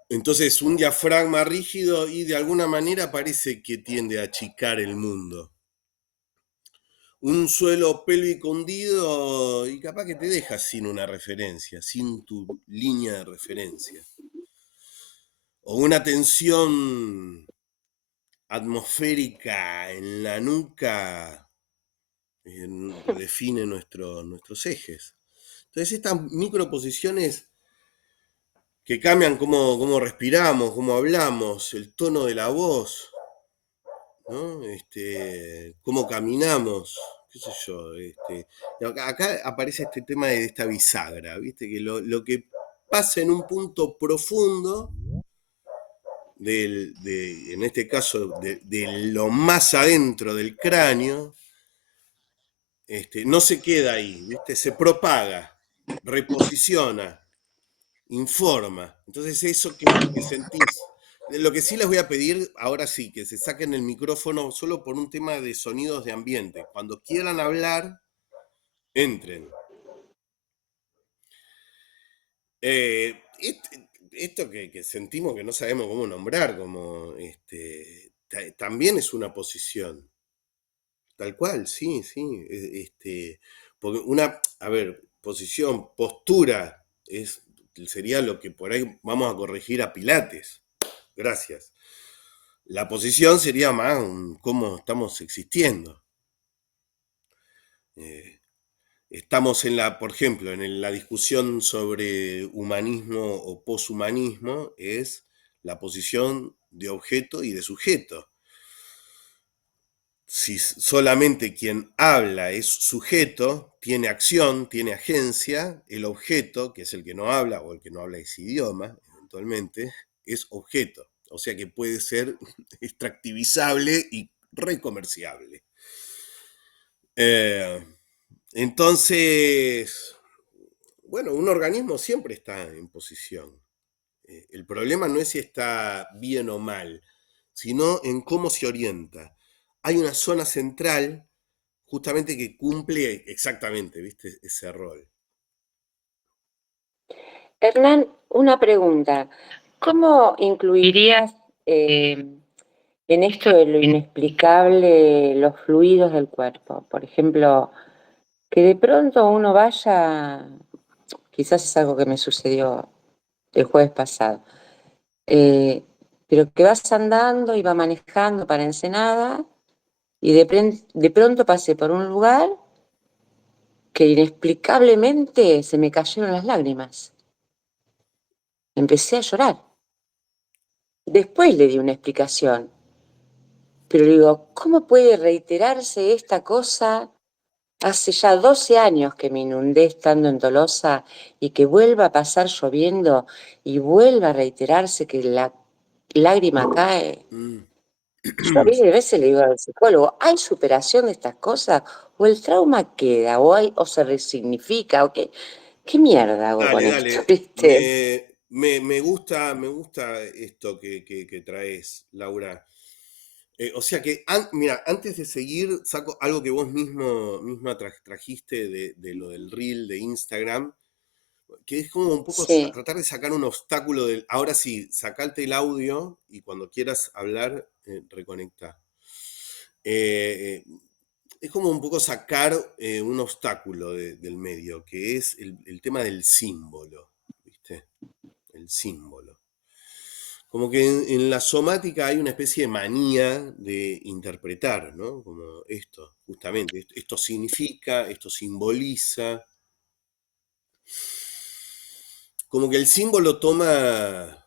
Entonces un diafragma rígido y de alguna manera parece que tiende a achicar el mundo. Un suelo pélvico hundido y capaz que te deja sin una referencia, sin tu línea de referencia. O una tensión atmosférica en la nuca redefine nuestros ejes. Entonces estas microposiciones que cambian cómo respiramos, cómo hablamos, el tono de la voz, ¿no? Cómo caminamos, qué sé yo. Acá aparece este tema de esta bisagra, ¿viste? Que lo que pasa en un punto profundo, en este caso, de lo más adentro del cráneo, no se queda ahí, ¿viste? Se propaga, reposiciona, informa. Entonces eso que sentís. Lo que sí les voy a pedir, ahora sí, que se saquen el micrófono solo por un tema de sonidos de ambiente. Cuando quieran hablar, entren. Esto que sentimos que no sabemos cómo nombrar, como también es una posición. Tal cual, sí, sí. Porque a ver, posición, postura, sería lo que por ahí vamos a corregir a Pilates. Gracias. La posición sería más cómo estamos existiendo. Estamos por ejemplo, en la discusión sobre humanismo o poshumanismo, es la posición de objeto y de sujeto. Si solamente quien habla es sujeto, tiene acción, tiene agencia, el objeto, que es el que no habla o el que no habla ese idioma, eventualmente, es objeto. O sea que puede ser extractivizable y recomerciable. Entonces, bueno, un organismo siempre está en posición. El problema no es si está bien o mal, sino en cómo se orienta. Hay una zona central justamente que cumple exactamente, ¿viste? Ese rol. Hernán, una pregunta. ¿Cómo incluirías en esto de lo inexplicable los fluidos del cuerpo? Por ejemplo, que de pronto uno vaya, quizás es algo que me sucedió el jueves pasado, pero que vas andando y va manejando para Ensenada y de pronto pasé por un lugar que inexplicablemente se me cayeron las lágrimas. Empecé a llorar. Después le di una explicación, pero digo, ¿cómo puede reiterarse esta cosa? Hace ya 12 años que me inundé estando en Tolosa y que vuelva a pasar lloviendo y vuelva a reiterarse que la lágrima cae. Yo a veces le digo al psicólogo, ¿hay superación de estas cosas? ¿O el trauma queda? ¿O se resignifica? ¿O qué mierda hago con Dale, esto? dale. ¿Viste? Me gusta esto que traes, Laura. O sea que, mira, antes de seguir, saco algo que vos misma trajiste de lo del reel de Instagram, que es como un poco Sí. tratar de sacar un obstáculo del. Ahora sí, sacarte el audio y cuando quieras hablar, reconecta. Es como un poco sacar un obstáculo del medio, que es el tema del símbolo, ¿viste? El símbolo. Como que en la somática hay una especie de manía de interpretar, ¿no? Como esto, justamente, esto significa, esto simboliza. Como que el símbolo toma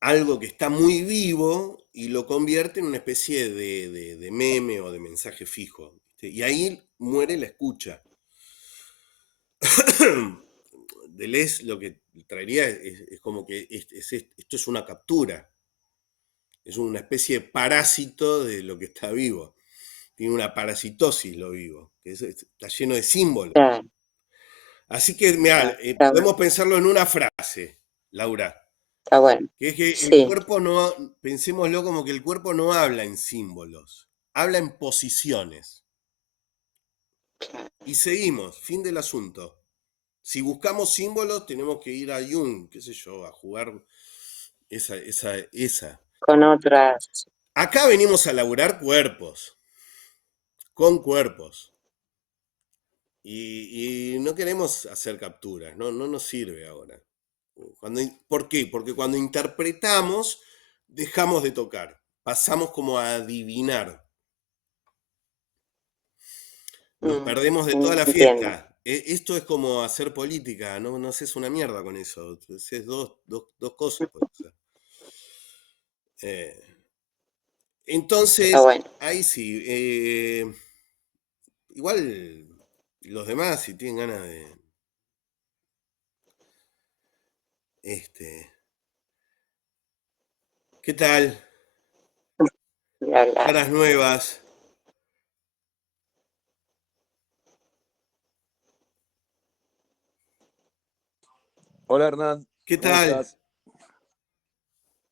algo que está muy vivo y lo convierte en una especie de meme o de mensaje fijo, ¿viste? Y ahí muere la escucha. Deleuze lo que traería es como que esto es una captura, es una especie de parásito de lo que está vivo. Tiene una parasitosis lo vivo, que está lleno de símbolos. Claro, Así que, mirá, está bueno. podemos pensarlo en una frase, Laura, Está bueno. que es que el Sí. cuerpo no, pensémoslo como que el cuerpo no habla en símbolos, habla en posiciones. Y seguimos, fin del asunto. Si buscamos símbolos, tenemos que ir a Jung, qué sé yo, a jugar esa. Con otras. Acá venimos a laburar cuerpos, con cuerpos. Y no queremos hacer capturas, no nos sirve ahora. ¿Por qué? Porque cuando interpretamos, dejamos de tocar, pasamos como a adivinar, nos perdemos de toda la Entiendo. fiesta. Esto es como hacer política, no haces una mierda con eso, haces dos cosas. Puede ser. Entonces, Está bueno. ahí sí. Igual los demás, si tienen ganas de. ¿Qué tal? Ni hablar. Caras nuevas. Hola Hernán, ¿Qué ¿cómo tal? estás?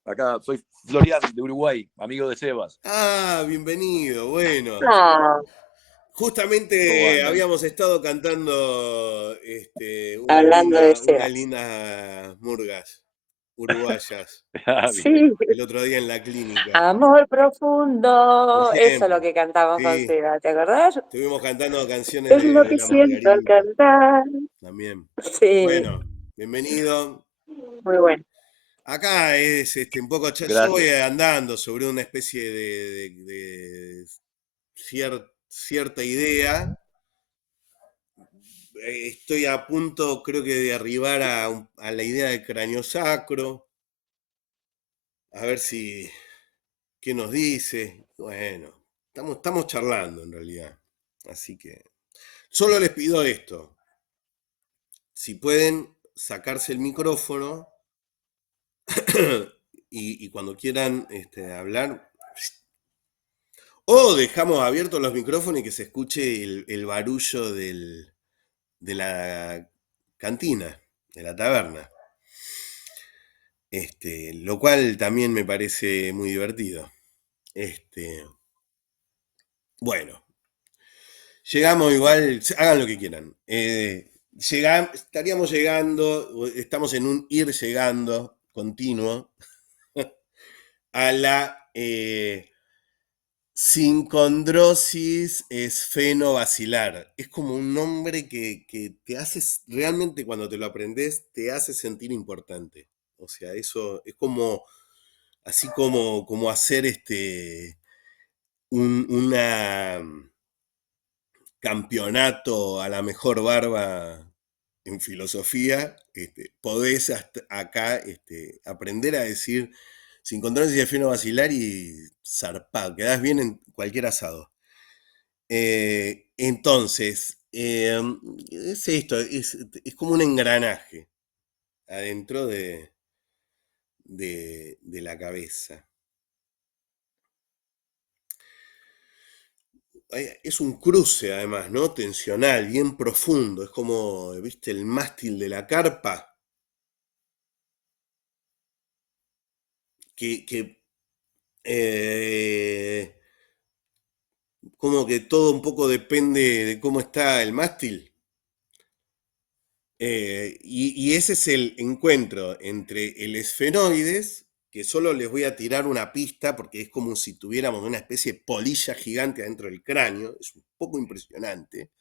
Acá soy Florian de Uruguay, amigo de Sebas. Ah, bienvenido. Bueno, No, ¿Cómo justamente andan? habíamos estado cantando hablando de unas Sebas. lindas murgas uruguayas Ah, Sí, bien. el otro día en la clínica. amor Por profundo. Eso es lo ejemplo, que cantamos con sí, Sebas, ¿te acordás? estuvimos cantando canciones Es lo de que la siento al Margarita cantar. también. Sí, Bueno, bienvenido. muy bueno. Acá es un poco, yo voy Gracias. andando sobre una especie de cierta idea. Estoy a punto, creo que, de arribar a la idea del cráneo sacro. A ver si, qué nos dice. Bueno, estamos charlando en realidad. Así que, solo les pido esto. Si pueden sacarse el micrófono y cuando quieran hablar, o dejamos abiertos los micrófonos y que se escuche el barullo de la cantina, de la taberna. Lo cual también me parece muy divertido. Bueno, llegamos igual, hagan lo que quieran. Estaríamos llegando, estamos en un ir llegando continuo a la sincondrosis esfenobacilar. Es como un nombre que te hace, realmente cuando te lo aprendes, te hace sentir importante. O sea, eso es como, así como hacer una campeonato a la mejor barba en filosofía, podés acá aprender a decir sincondrosis esfenobacilar y zarpado, quedás bien en cualquier asado. Entonces, es esto, es como un engranaje adentro de la cabeza. Es un cruce además, ¿no? Tensional, bien profundo. Es como, ¿viste? El mástil de la carpa. Que como que todo un poco depende de cómo está el mástil. Y ese es el encuentro entre el esfenoides, que solo les voy a tirar una pista porque es como si tuviéramos una especie de polilla gigante adentro del cráneo, es un poco impresionante,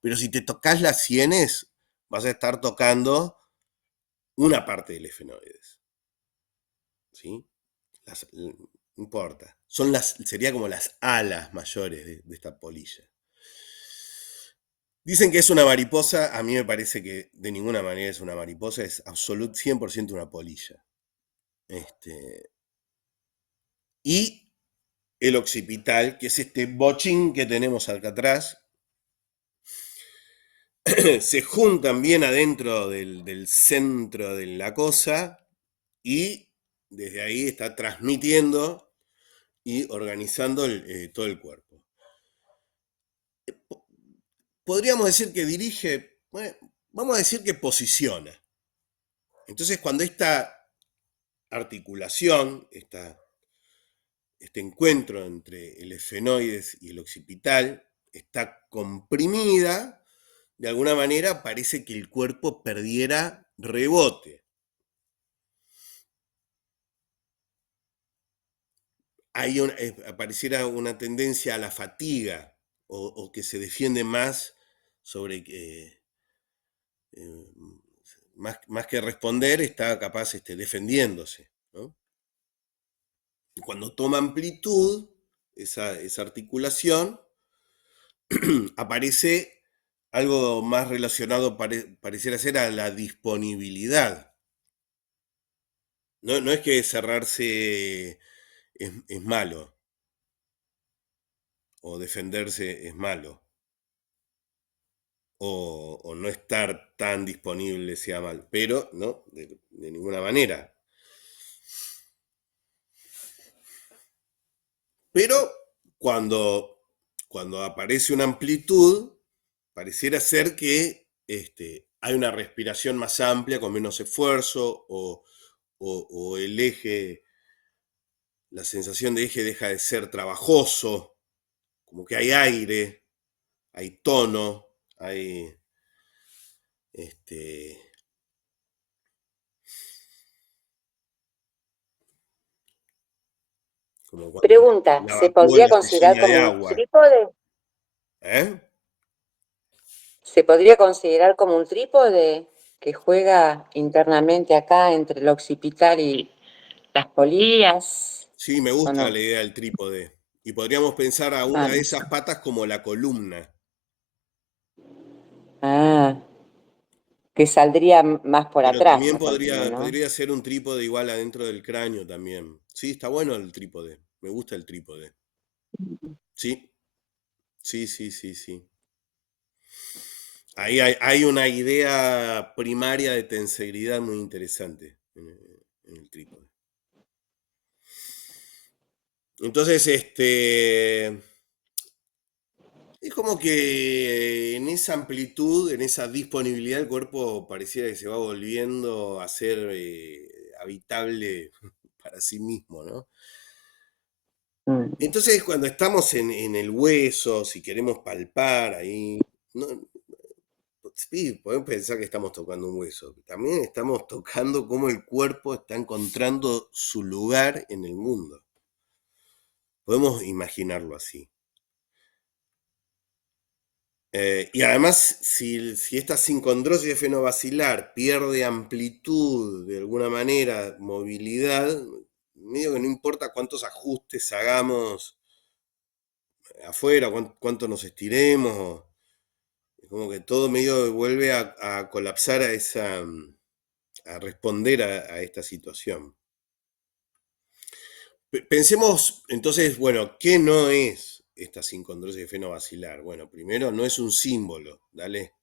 pero si te tocas las sienes, vas a estar tocando una parte del esfenoides, ¿sí? No importa, sería como las alas mayores de esta polilla. Dicen que es una mariposa, a mí me parece que de ninguna manera es una mariposa, es 100% una polilla. Y el occipital, que es este bochín que tenemos acá atrás, se juntan bien adentro del centro de la cosa y desde ahí está transmitiendo y organizando todo el cuerpo. Podríamos decir que dirige, bueno, vamos a decir que posiciona. Entonces, cuando esta articulación, este encuentro entre el esfenoides y el occipital está comprimida, de alguna manera parece que el cuerpo perdiera rebote. Apareciera una tendencia a la fatiga o que se defiende más sobre más que responder, está capaz defendiéndose, ¿no? Y cuando toma amplitud, esa articulación, aparece algo más relacionado, pareciera ser, a la disponibilidad. No es que cerrarse es malo, o defenderse es malo, o no estar tan disponible sea malo, pero no, de ninguna manera. Pero cuando aparece una amplitud, pareciera ser que hay una respiración más amplia, con menos esfuerzo, o el eje, la sensación de eje deja de ser trabajoso, como que hay aire, hay tono, hay como cuando Pregunta, la ¿se evacúo podría la considerar cecina de como un agua. trípode? ¿Eh? ¿Se podría considerar como un trípode que juega internamente acá entre el occipital y las polillas? Sí, me ¿O gusta no? la idea del trípode. Y podríamos pensar a una de Vale. esas patas como la columna. Ah, que saldría más por Pero atrás también la columna, ¿no? podría ser un trípode igual adentro del cráneo también. Sí, está bueno el trípode. Me gusta el trípode. Sí, sí, sí, sí, sí. Ahí hay una idea primaria de tensegridad muy interesante en el trípode. Entonces, es como que en esa amplitud, en esa disponibilidad, el cuerpo pareciera que se va volviendo a ser habitable para sí mismo, ¿no? Mm. Entonces, cuando estamos en el hueso, si queremos palpar ahí, no, sí, podemos pensar que estamos tocando un hueso. También estamos tocando cómo el cuerpo está encontrando su lugar en el mundo. Podemos imaginarlo así. Y además, si esta sincondrosis efenovacilar pierde amplitud, de alguna manera, movilidad, medio que no importa cuántos ajustes hagamos afuera, cuánto nos estiremos, es como que todo medio vuelve a colapsar a responder a esta situación. Pensemos entonces, bueno, ¿qué no es esta sincondrosis efenovacilar? Bueno, primero, no es un símbolo, ¿dale?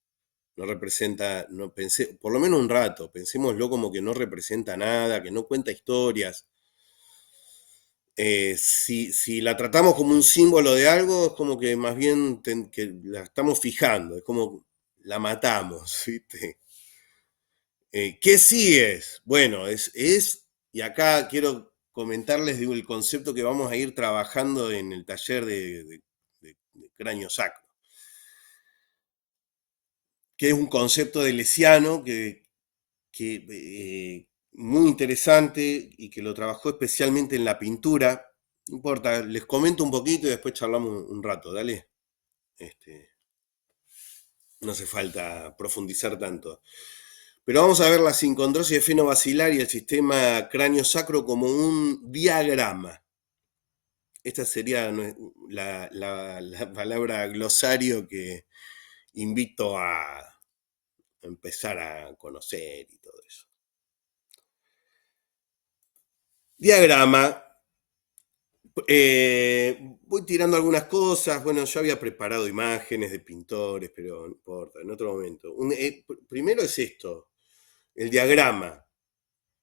No representa, no pensé, por lo menos un rato, pensémoslo como que no representa nada, que no cuenta historias. Si la tratamos como un símbolo de algo, es como que más bien que la estamos fijando, es como la matamos, ¿viste? ¿Qué sí es? Bueno, y acá quiero comentarles digo, el concepto que vamos a ir trabajando en el taller de cráneo sacro, que es un concepto de Lesiano muy interesante y que lo trabajó especialmente en la pintura. No importa, les comento un poquito y después charlamos un rato, dale. No hace falta profundizar tanto. Pero vamos a ver la sincondrosis efenovacilar y el sistema cráneo-sacro como un diagrama. Esta sería la palabra glosario que invito a empezar a conocer y todo eso. Diagrama. Voy tirando algunas cosas. Bueno, yo había preparado imágenes de pintores, pero no importa, en otro momento. Primero es esto, el diagrama.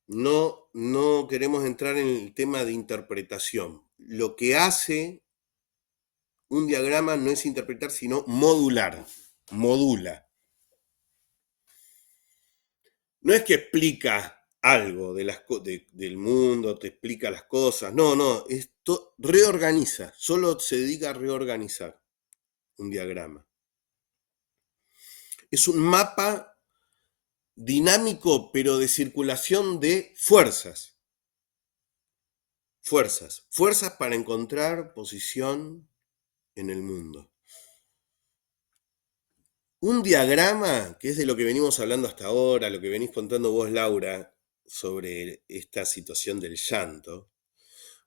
No queremos entrar en el tema de interpretación. Lo que hace un diagrama no es interpretar, sino modular. Modula. No es que explica algo del mundo, te explica las cosas. No, esto reorganiza. Solo se dedica a reorganizar un diagrama. Es un mapa dinámico, pero de circulación de fuerzas. Fuerzas para encontrar posición en el mundo. Un diagrama, que es de lo que venimos hablando hasta ahora, lo que venís contando vos, Laura, sobre esta situación del llanto.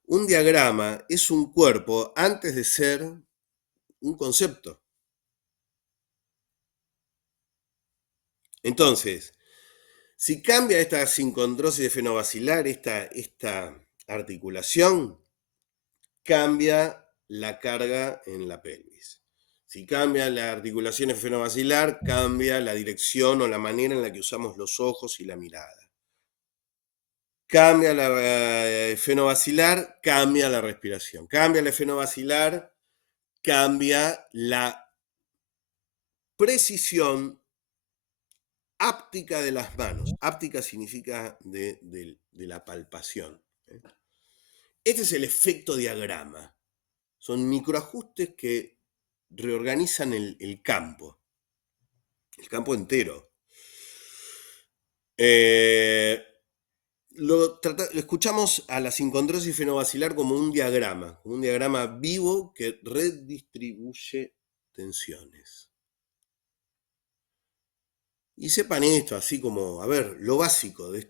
Un diagrama es un cuerpo antes de ser un concepto. Entonces, si cambia esta sincondrosis efenovacilar, esta articulación, cambia la carga en la pelvis. Si cambia la articulación esfenomaxilar, cambia la dirección o la manera en la que usamos los ojos y la mirada. Cambia la esfenomaxilar, cambia la respiración. Cambia la esfenomaxilar, cambia la precisión áptica de las manos. Áptica significa de la palpación. Este es el efecto diagrama. Son microajustes que reorganizan el campo entero. Lo escuchamos a la sincondrosis esfenomaxilar como un diagrama vivo que redistribuye tensiones. Y sepan esto, así como, a ver, lo básico de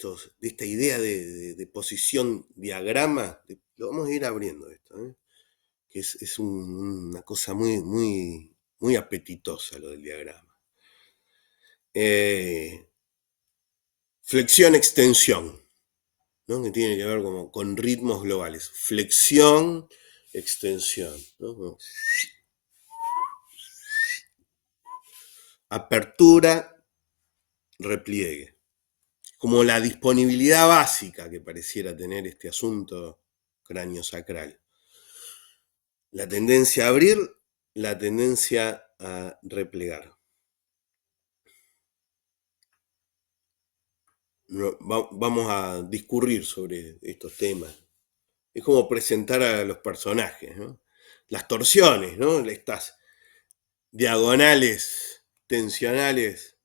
esta idea de posición diagrama, lo vamos a ir abriendo esto, que es una cosa muy, muy, muy apetitosa lo del diagrama. Flexión-extensión, ¿no? Que tiene que ver como con ritmos globales. Flexión, extensión, ¿no? Apertura, repliegue. Como la disponibilidad básica que pareciera tener este asunto craniosacral. La tendencia a abrir, la tendencia a replegar. Vamos a discurrir sobre estos temas. Es como presentar a los personajes, ¿no? Las torsiones, ¿no? Estas diagonales tensionales,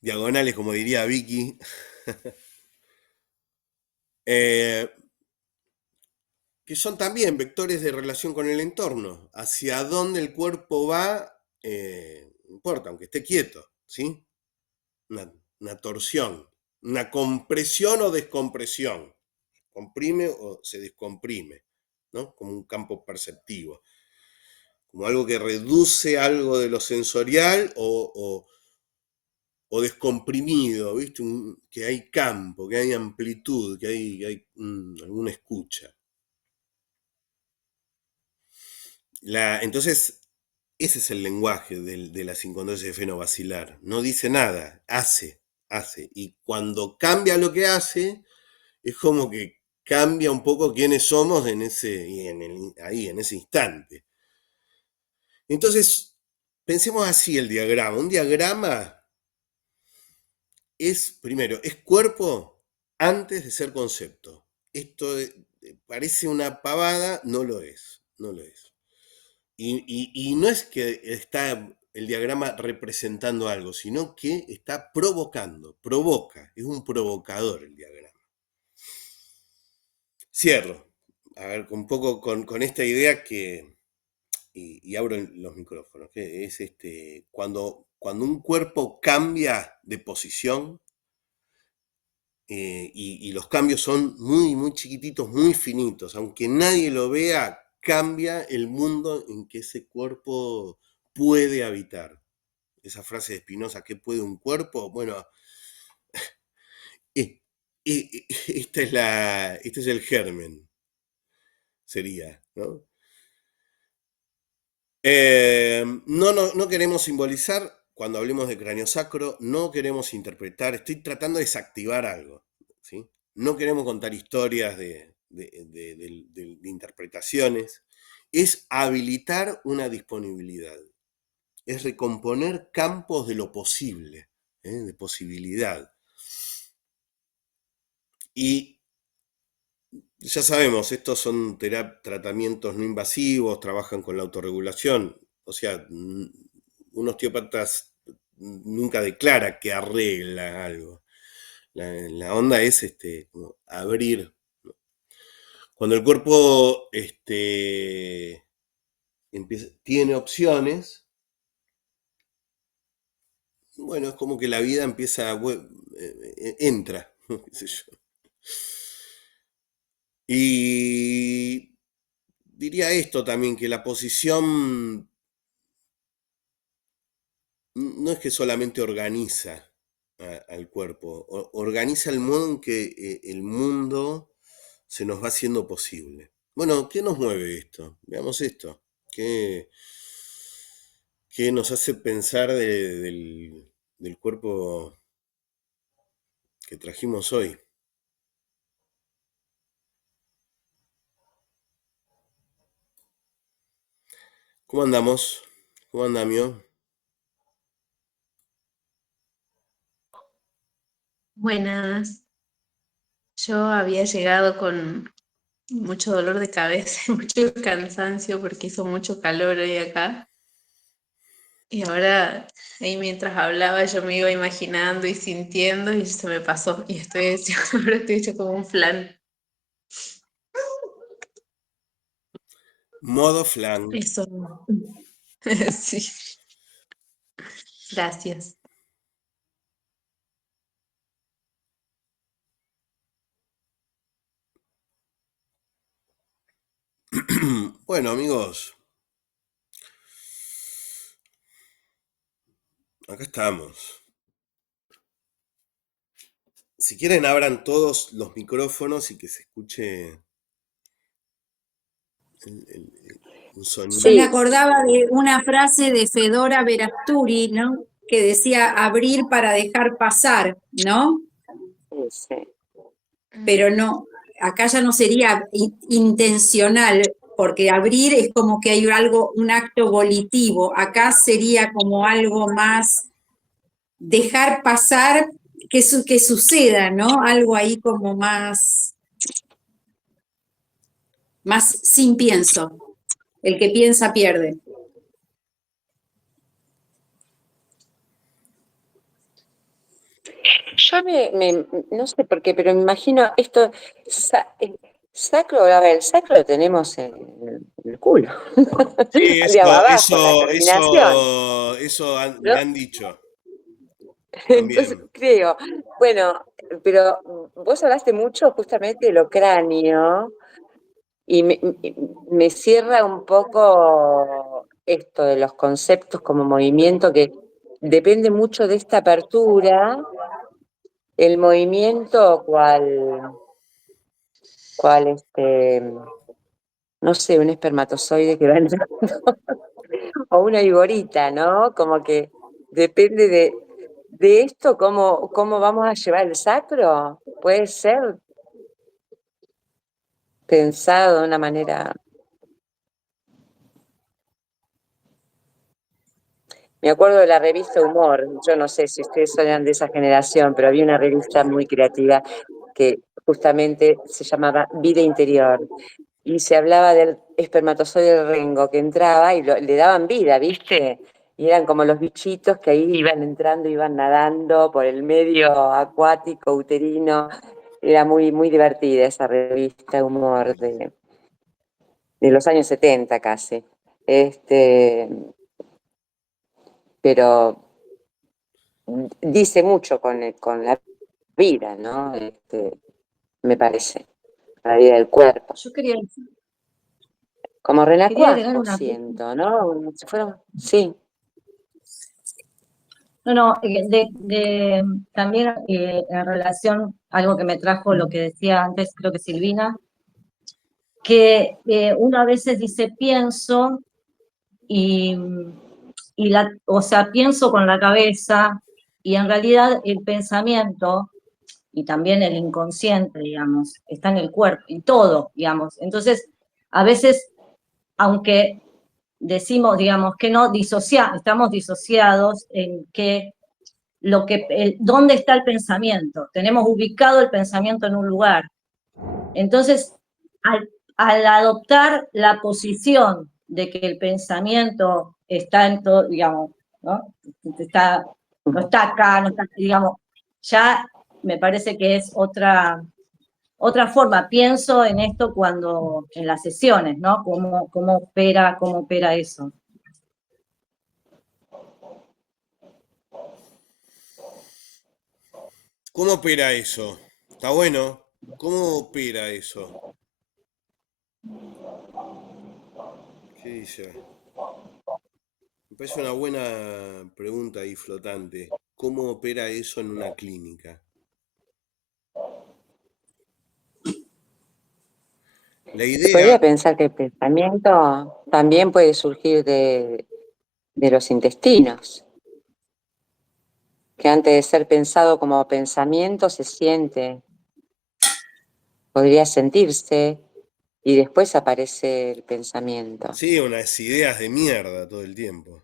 diagonales como diría Vicky, que son también vectores de relación con el entorno. Hacia dónde el cuerpo va, no importa, aunque esté quieto, ¿sí? Una torsión, una compresión o descompresión. Comprime o se descomprime, ¿no? Como un campo perceptivo. Como algo que reduce algo de lo sensorial o descomprimido, ¿viste? Que hay campo, que hay amplitud, que hay alguna escucha. Entonces, ese es el lenguaje de la sincondrosis esfenomaxilar. No dice nada, hace. Y cuando cambia lo que hace, es como que cambia un poco quiénes somos en ese instante. Entonces, pensemos así el diagrama. Un diagrama primero, es cuerpo antes de ser concepto. Esto parece una pavada, no lo es. Y no es que está el diagrama representando algo, sino que está provoca, es un provocador el diagrama. Cierro, a ver, un poco con esta idea y abro los micrófonos, que es cuando un cuerpo cambia de posición, y los cambios son muy, muy chiquititos, muy finitos, aunque nadie lo vea, cambia el mundo en que ese cuerpo puede habitar. Esa frase de Spinoza, ¿qué puede un cuerpo? Bueno, este es el germen, sería, ¿no? No queremos simbolizar, cuando hablemos de craniosacro, no queremos interpretar, estoy tratando de desactivar algo, ¿sí? No queremos contar historias de interpretaciones, es habilitar una disponibilidad, es recomponer campos de lo posible, de posibilidad. Y ya sabemos, estos son tratamientos no invasivos, trabajan con la autorregulación, o sea, un osteópata nunca declara que arregla algo. La onda es como abrir. Cuando el cuerpo tiene opciones, bueno, es como que la vida empieza, entra, qué sé yo. Y diría esto también, que la posición no es que solamente organiza al cuerpo, organiza el modo en que el mundo se nos va haciendo posible. Bueno, ¿qué nos mueve esto? Veamos esto. ¿Qué nos hace pensar del cuerpo que trajimos hoy? ¿Cómo andamos? ¿Cómo andamio? Buenas, yo había llegado con mucho dolor de cabeza y mucho cansancio porque hizo mucho calor hoy acá. Y ahora, ahí mientras hablaba, yo me iba imaginando y sintiendo y se me pasó. Y ahora estoy hecho como un flan. Modo flan. Eso. Sí, gracias. Bueno, amigos, acá estamos. Si quieren, abran todos los micrófonos y que se escuche un Yo me sonido. Sí, acordaba de una frase de Fedora Verasturi, ¿no? Que decía abrir para dejar pasar, ¿no? sí. Pero no, acá ya no sería intencional, porque abrir es como que hay algo, un acto volitivo. Acá sería como algo más dejar pasar que suceda, ¿no? Algo ahí como más sin pienso. El que piensa pierde. Yo no sé por qué, pero me imagino esto, sacro, a ver, el sacro lo tenemos en el culo, Sí, digamos, abajo, en la terminación, me ¿no? han dicho Entonces, también. creo, bueno, pero vos hablaste mucho justamente de lo cráneo y me cierra un poco esto de los conceptos como movimiento que depende mucho de esta apertura, el movimiento cual no sé, un espermatozoide que va entrando, o una vigorita, ¿no? Como que depende de esto, cómo vamos a llevar el sacro. Puede ser pensado de una manera. Me acuerdo de la revista Humor, yo no sé si ustedes son de esa generación, pero había una revista muy creativa que justamente se llamaba Vida Interior y se hablaba del espermatozoide rengo que entraba y le daban vida, ¿viste? Y eran como los bichitos que ahí iban entrando, iban nadando por el medio acuático, uterino. Era muy, muy divertida esa revista Humor de los años 70 casi. Este, pero dice mucho con la vida, ¿no? Me parece, la vida del cuerpo. Yo quería, Como quería agregar renacuajos una. siento, ¿no? Como si fueron, sí. No, no, también en relación, algo que me trajo lo que decía antes, creo que Silvina, que uno a veces dice pienso y, o sea, pienso con la cabeza y en realidad el pensamiento y también el inconsciente, digamos, está en el cuerpo, y todo, digamos. Entonces, a veces, aunque decimos, digamos, que no estamos disociados en que dónde está el pensamiento. Tenemos ubicado el pensamiento en un lugar. Entonces, al adoptar la posición de que el pensamiento está en todo, digamos, ¿no? No está acá, no está, digamos, ya me parece que es otra forma. Pienso en esto cuando, en las sesiones, ¿no? Cómo opera eso. ¿Cómo opera eso? Está bueno. ¿Cómo opera eso? ¿Qué dice? Me parece una buena pregunta ahí flotante. ¿Cómo opera eso en una clínica? La Se idea, podría pensar que el pensamiento también puede surgir de los intestinos, que antes de ser pensado como pensamiento se siente, podría sentirse y después aparece el pensamiento. sí, unas ideas de mierda todo el tiempo.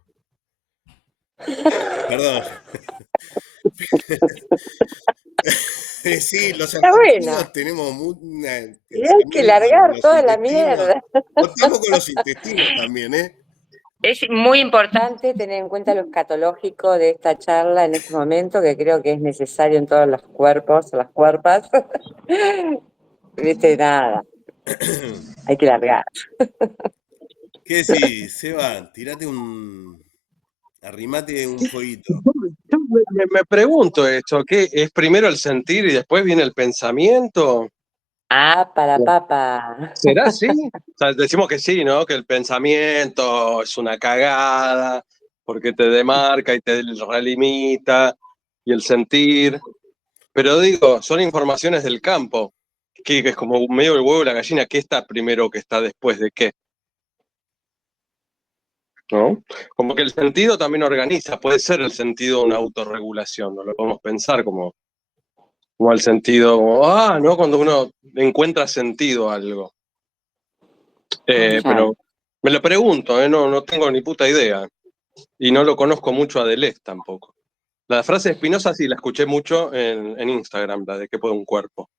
Perdón. Sí, los Está bueno, argentinos tenemos un y hay que pensamiento en largar los toda la intestinos. mierda. O estamos con los intestinos también, ¿eh? Es muy importante tener en cuenta lo escatológico de esta charla en este momento, que creo que es necesario en todos los cuerpos, las cuerpas. Viste, nada, hay que largar. ¿Qué decís, Seba? Tirate arrimate un fueguito. Yo me pregunto esto, ¿qué es primero el sentir y después viene el pensamiento? Ah, para papa. ¿Será así? O sea, decimos que sí, ¿no? Que el pensamiento es una cagada porque te demarca y te relimita y el sentir. Pero digo, son informaciones del campo, que es como medio el huevo y la gallina, ¿qué está primero que está después de qué? ¿No? Como que el sentido también organiza, puede ser el sentido una autorregulación, no lo podemos pensar como el sentido, ¿no? Cuando uno encuentra sentido a algo. Claro. Pero me lo pregunto, no tengo ni puta idea. Y no lo conozco mucho a Deleuze tampoco. La frase de Spinoza sí la escuché mucho en Instagram, la de qué puede un cuerpo.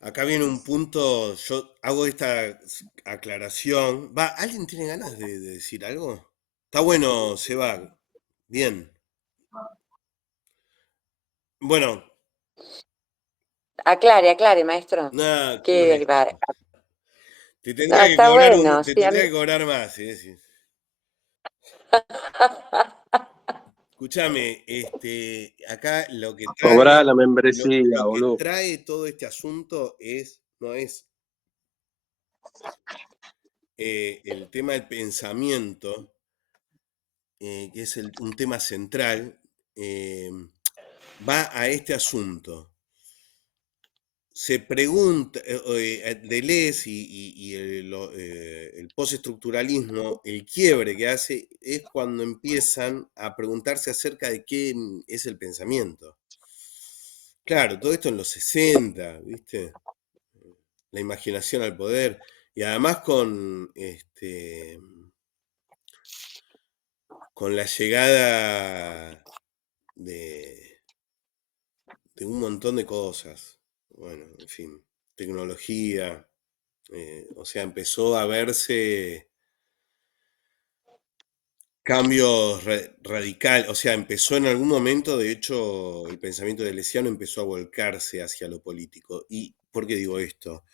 Acá viene un punto, yo hago esta aclaración. Va, ¿alguien tiene ganas de decir algo? Está bueno, Seba. Bien. Bueno, Aclare, aclare, maestro. nada, Que, te no, tendría que está cobrar bueno, te sí, a mí. tendría que cobrar más, ¿eh? Sí. Escúchame, acá Cobrá la lo membresía, que boludo. trae todo este asunto no es el tema del pensamiento, que es un tema central, eh, va a este asunto. Se pregunta, Deleuze y el postestructuralismo, el quiebre que hace es cuando empiezan a preguntarse acerca de qué es el pensamiento. Claro, todo esto en los 60, ¿viste? La imaginación al poder. Y además con la llegada de, de un montón de cosas. Bueno, en fin, tecnología. O sea, empezó a verse cambios radicales. O sea, empezó en algún momento, de hecho, el pensamiento de Lesiano empezó a volcarse hacia lo político. ¿Y por qué digo esto?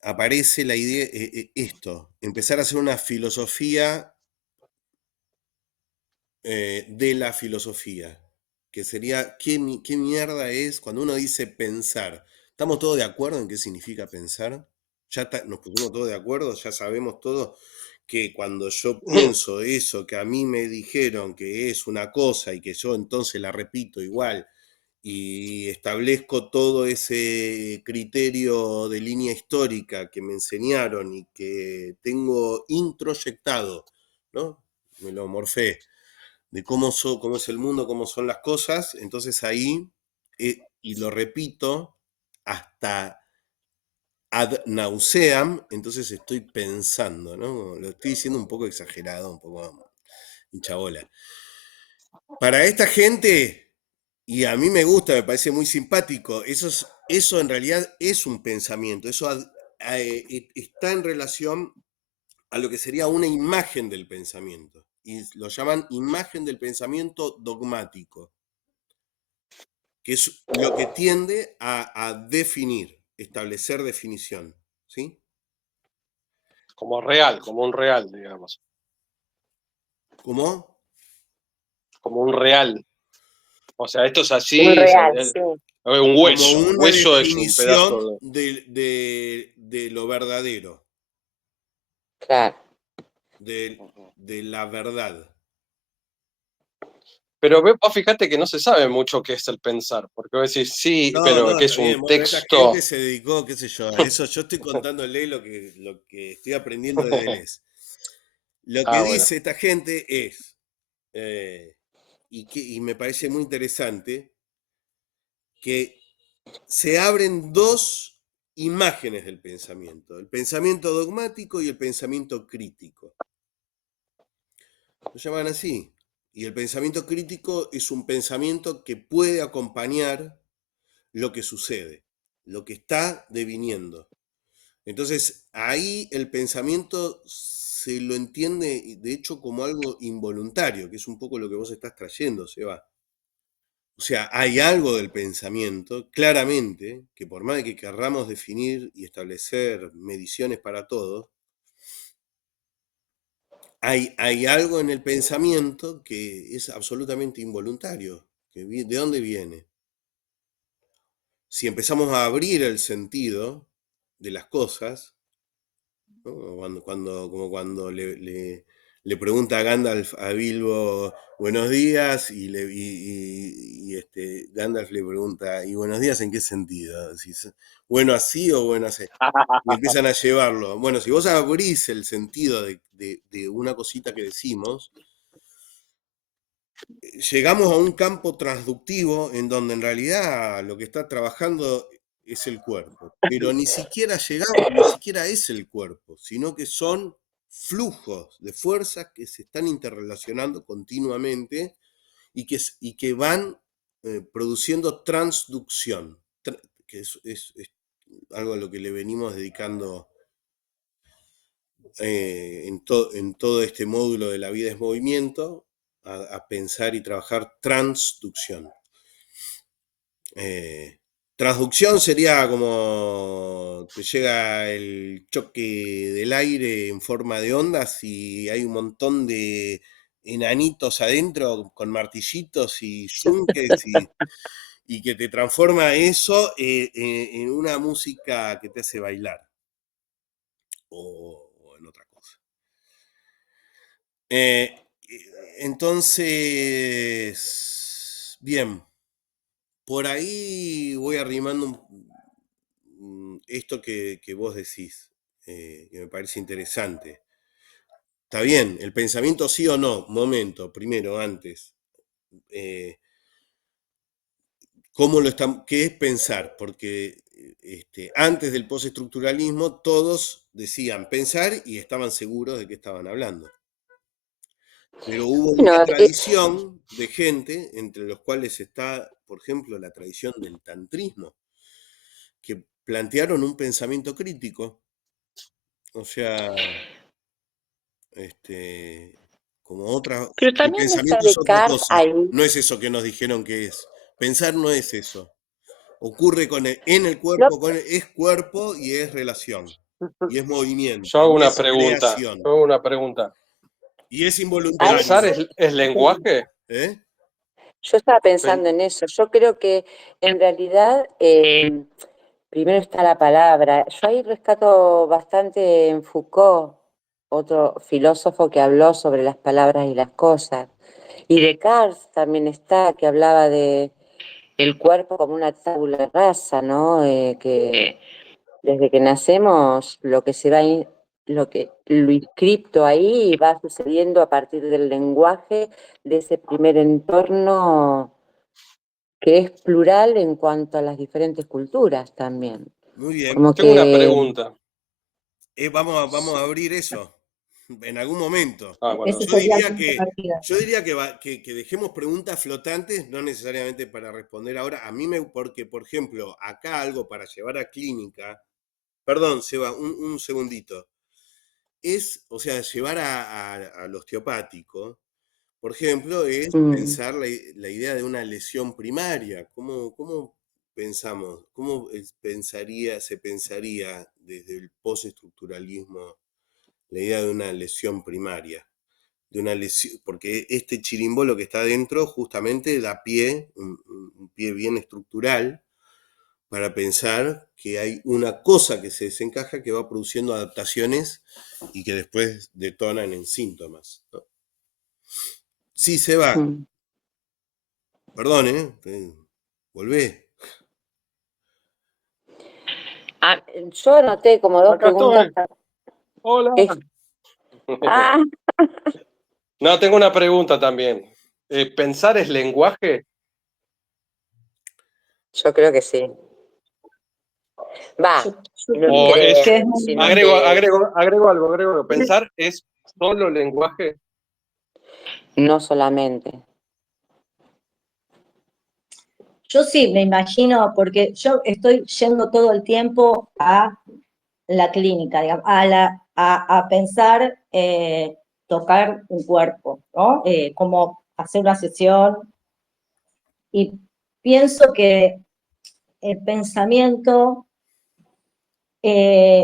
Aparece la idea, empezar a hacer una filosofía de la filosofía, que sería, ¿qué mierda es cuando uno dice pensar? ¿Estamos todos de acuerdo en qué significa pensar? Nos pusimos todos de acuerdo, ya sabemos todos que cuando yo pienso eso que a mí me dijeron que es una cosa y que yo entonces la repito igual y establezco todo ese criterio de línea histórica que me enseñaron y que tengo introyectado, ¿no? Me lo morfé de cómo es el mundo, cómo son las cosas, entonces ahí, y lo repito, hasta ad nauseam, entonces estoy pensando, ¿no? Lo estoy diciendo un poco exagerado, un poco hinchabola. Para esta gente, y a mí me gusta, me parece muy simpático, eso en realidad es un pensamiento, eso está en relación a lo que sería una imagen del pensamiento. Y lo llaman imagen del pensamiento dogmático, que es lo que tiende a definir, establecer definición. ¿Sí? Como real, como un real, digamos. ¿Cómo? Como un real. O sea, esto es Un así, real, sí, un Como hueso. Un una hueso es un pedazo definición de. de lo verdadero, claro. de la verdad. Pero vos fíjate que no se sabe mucho qué es el pensar, porque vos decís, sí, No, pero no, que está es bien. un Bueno, esta texto. gente se dedicó, qué sé yo, a eso. Yo estoy contándole lo que estoy aprendiendo de Deleuze. Lo que Bueno. dice esta gente es, y me parece muy interesante, que se abren dos imágenes del pensamiento, el pensamiento dogmático y el pensamiento crítico. Lo llaman así. Y el pensamiento crítico es un pensamiento que puede acompañar lo que sucede, lo que está deviniendo. Entonces, ahí el pensamiento se lo entiende, de hecho, como algo involuntario, que es un poco lo que vos estás trayendo, Seba. O sea, hay algo del pensamiento, claramente, que por más de que querramos definir y establecer mediciones para todo, hay algo en el pensamiento que es absolutamente involuntario. ¿De dónde viene? Si empezamos a abrir el sentido de las cosas, ¿no? Como cuando le pregunta a Gandalf a Bilbo buenos días y Gandalf le pregunta, ¿y buenos días en qué sentido? Si bueno así o bueno así. Y empiezan a llevarlo. Bueno, si vos abrís el sentido de una cosita que decimos, llegamos a un campo transductivo en donde en realidad lo que está trabajando es el cuerpo, pero ni siquiera llegamos, ni siquiera es el cuerpo, sino que son flujos de fuerzas que se están interrelacionando continuamente y que van produciendo transducción, que es algo a lo que le venimos dedicando en todo este módulo de la vida es movimiento, a pensar y trabajar transducción. Transducción sería como te llega el choque del aire en forma de ondas y hay un montón de enanitos adentro con martillitos y yunques y que te transforma eso en una música que te hace bailar o en otra cosa. Entonces, bien, por ahí voy arrimando esto que vos decís, que me parece interesante. Está bien, el pensamiento sí o no, momento, primero, antes. ¿Qué es pensar? Porque antes del postestructuralismo todos decían pensar y estaban seguros de que estaban hablando. Pero hubo una tradición de gente, entre los cuales está, por ejemplo, la tradición del tantrismo, que plantearon un pensamiento crítico. O sea, como otra, Pero el también está pensamiento es otra Descartes cosa, ahí. no es eso que nos dijeron que es. Pensar no es eso. Ocurre en el No, cuerpo, es cuerpo y es relación, y es movimiento, Yo hago y una es pregunta. creación, Yo hago una pregunta. y es ¿Pensar involuntario. es lenguaje? ¿Eh? yo estaba Pen- pensando en eso. Yo creo que en realidad primero está la palabra. Yo ahí rescato bastante en Foucault, otro filósofo que habló sobre las palabras y las cosas. Y Descartes también está, que hablaba de el cuerpo como una tabula rasa, ¿no? Que desde que nacemos lo que se va, lo inscripto ahí va sucediendo a partir del lenguaje de ese primer entorno que es plural en cuanto a las diferentes culturas también. Muy bien. Como Tengo una que pregunta. Vamos a abrir eso en algún momento. Bueno. Ese sería el punto de partida. Yo diría que dejemos preguntas flotantes, no necesariamente para responder ahora. Porque, por ejemplo, acá algo para llevar a clínica, perdón, Seba, un segundito. O sea, llevar al osteopático, por ejemplo, es pensar la idea de una lesión primaria. ¿Cómo pensamos? Se pensaría desde el postestructuralismo la idea de una lesión primaria? De una lesión, porque este chirimbolo que está adentro justamente da pie, un pie bien estructural, para pensar que hay una cosa que se desencaja que va produciendo adaptaciones y que después detonan en síntomas, ¿no? Sí, Seba. Perdón, volvé. Ah, yo anoté como dos Acá preguntas. estoy. Hola. Ah, No, tengo una pregunta también. ¿Pensar es lenguaje? yo creo que sí. Va, no ¿O creo, es, Que es sino que agrego algo. ¿Pensar es solo lenguaje? no solamente. Yo sí, me imagino, porque yo estoy yendo todo el tiempo a la clínica, digamos, a pensar, tocar un cuerpo, ¿no? Como hacer una sesión. Y pienso que el pensamiento,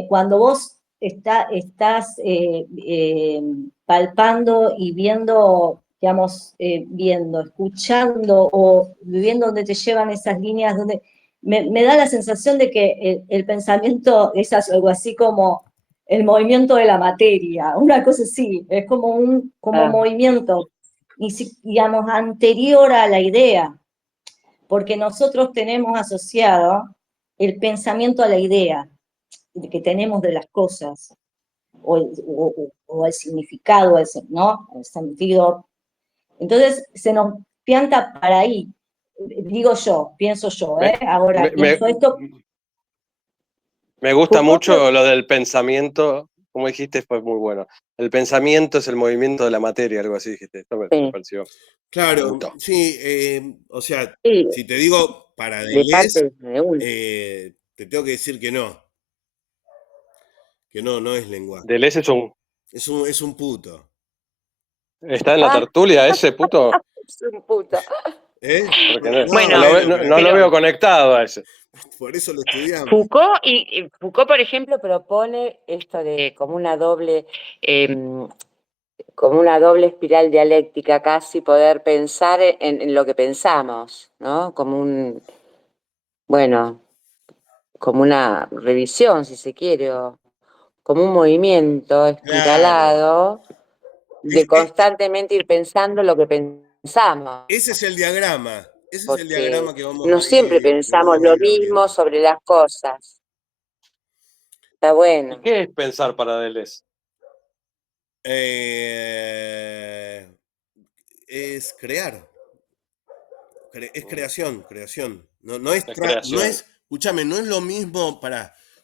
cuando vos estás palpando y viendo, digamos, viendo, escuchando o viviendo donde te llevan esas líneas, donde me da la sensación de que el pensamiento es algo así como el movimiento de la materia, una cosa así, es como un como Ah. movimiento, digamos, anterior a la idea, porque nosotros tenemos asociado el pensamiento a la idea que tenemos de las cosas, o el significado, ¿no? El sentido. Entonces se nos pianta para ahí, digo yo, pienso yo, Me, ahora me- pienso esto. me gusta Foucault, mucho lo del pensamiento. Como dijiste, fue muy bueno. El pensamiento es el movimiento de la materia, algo así dijiste. Esto me Sí, pareció. Me Claro, gustó. sí, o sea, sí, si te digo para de Deleuze, parte de uno. te tengo que decir que no es lenguaje, Deleuze es un puto. está en la Ah, tertulia ese puto, es un puto. ¿Eh? porque No, Bueno, bueno, pero no lo veo pero conectado a ese. por eso lo estudiamos. Foucault, por ejemplo, propone esto de como una doble espiral dialéctica, casi poder pensar en lo que pensamos, ¿no? Bueno, como una revisión, si se quiere, o como un movimiento Claro. espiralado de Es- es- constantemente ir pensando lo que pensamos, ese es el diagrama. Ese es el porque diagrama que vamos no a siempre ir, que pensamos vamos a lo ir mismo abriendo. sobre las cosas. Está ¿Y bueno. qué es pensar para Deleuze? Eh, es crear. Es creación. No es, La creación. escúchame, no es lo mismo,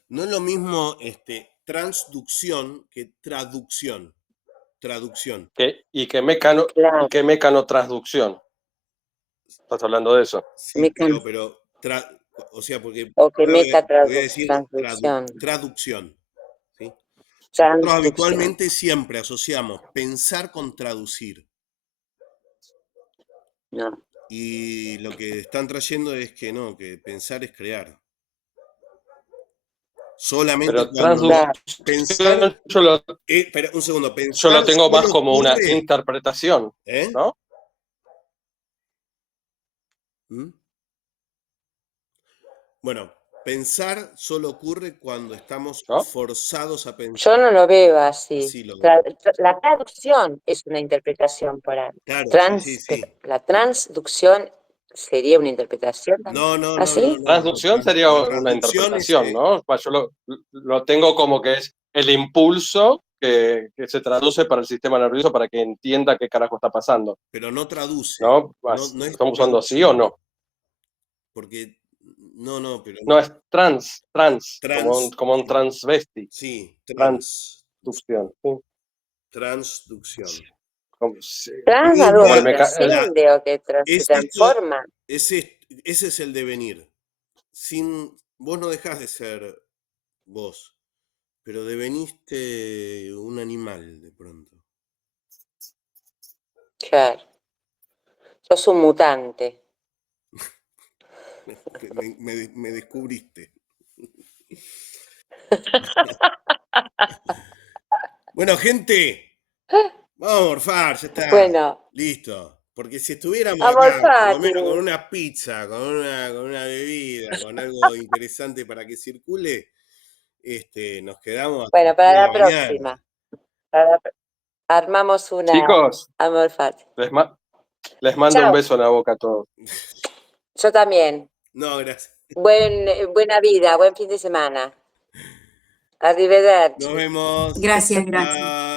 no es lo mismo transducción que traducción. Traducción. ¿Y Claro, qué mecanotransducción? ¿Estás hablando de eso? Sí, o sea, porque o que ahora meta voy a decir transducción, traducción. ¿Sí? Nosotros transducción. habitualmente siempre asociamos pensar con traducir. No. Y lo que están trayendo es que no, que pensar es crear. Solamente Pero cuando Claro. pensar, transducción pero un segundo, yo lo pensar tengo más solo como una ocurre, interpretación, ¿eh? ¿no? ¿Mm? Bueno, pensar solo ocurre cuando estamos ¿No? forzados a Yo pensar. no lo veo así. Así lo veo. La traducción es una interpretación por ahí. Claro, sí, sí, sí. La transducción sería una interpretación también. ¿Así? No. Transducción sería La una transducción es, interpretación, ¿no? Yo lo tengo como que es el impulso que se traduce para el sistema nervioso para que entienda qué carajo está pasando, pero no traduce. ¿no? No ¿Lo es estamos usando así o traducción. no? Porque, pero No es trans, como un transvesti, sí, transducción. ¿Sí? transducción. ¿Trans Es algo Como que el trasciende o que se es esto, transforma? ese es el devenir. Vos no dejás de ser vos, pero deveniste un animal de pronto. Claro. Sos un mutante. Me descubriste. Bueno, gente, vamos a morfar, ya está. Bueno, Listo. Porque si estuviéramos amor acá, por lo fati. menos con una pizza, con una bebida, con algo interesante para que circule, nos quedamos hasta Bueno, las para 3 de la la mañana. próxima. Armamos una Chicos, amor fati. les, ma- Les mando un Chao. beso en la boca a todos. Yo también. No, gracias. Buena vida, buen fin de semana. Arrivederci. Nos vemos. Gracias, gracias. Chao.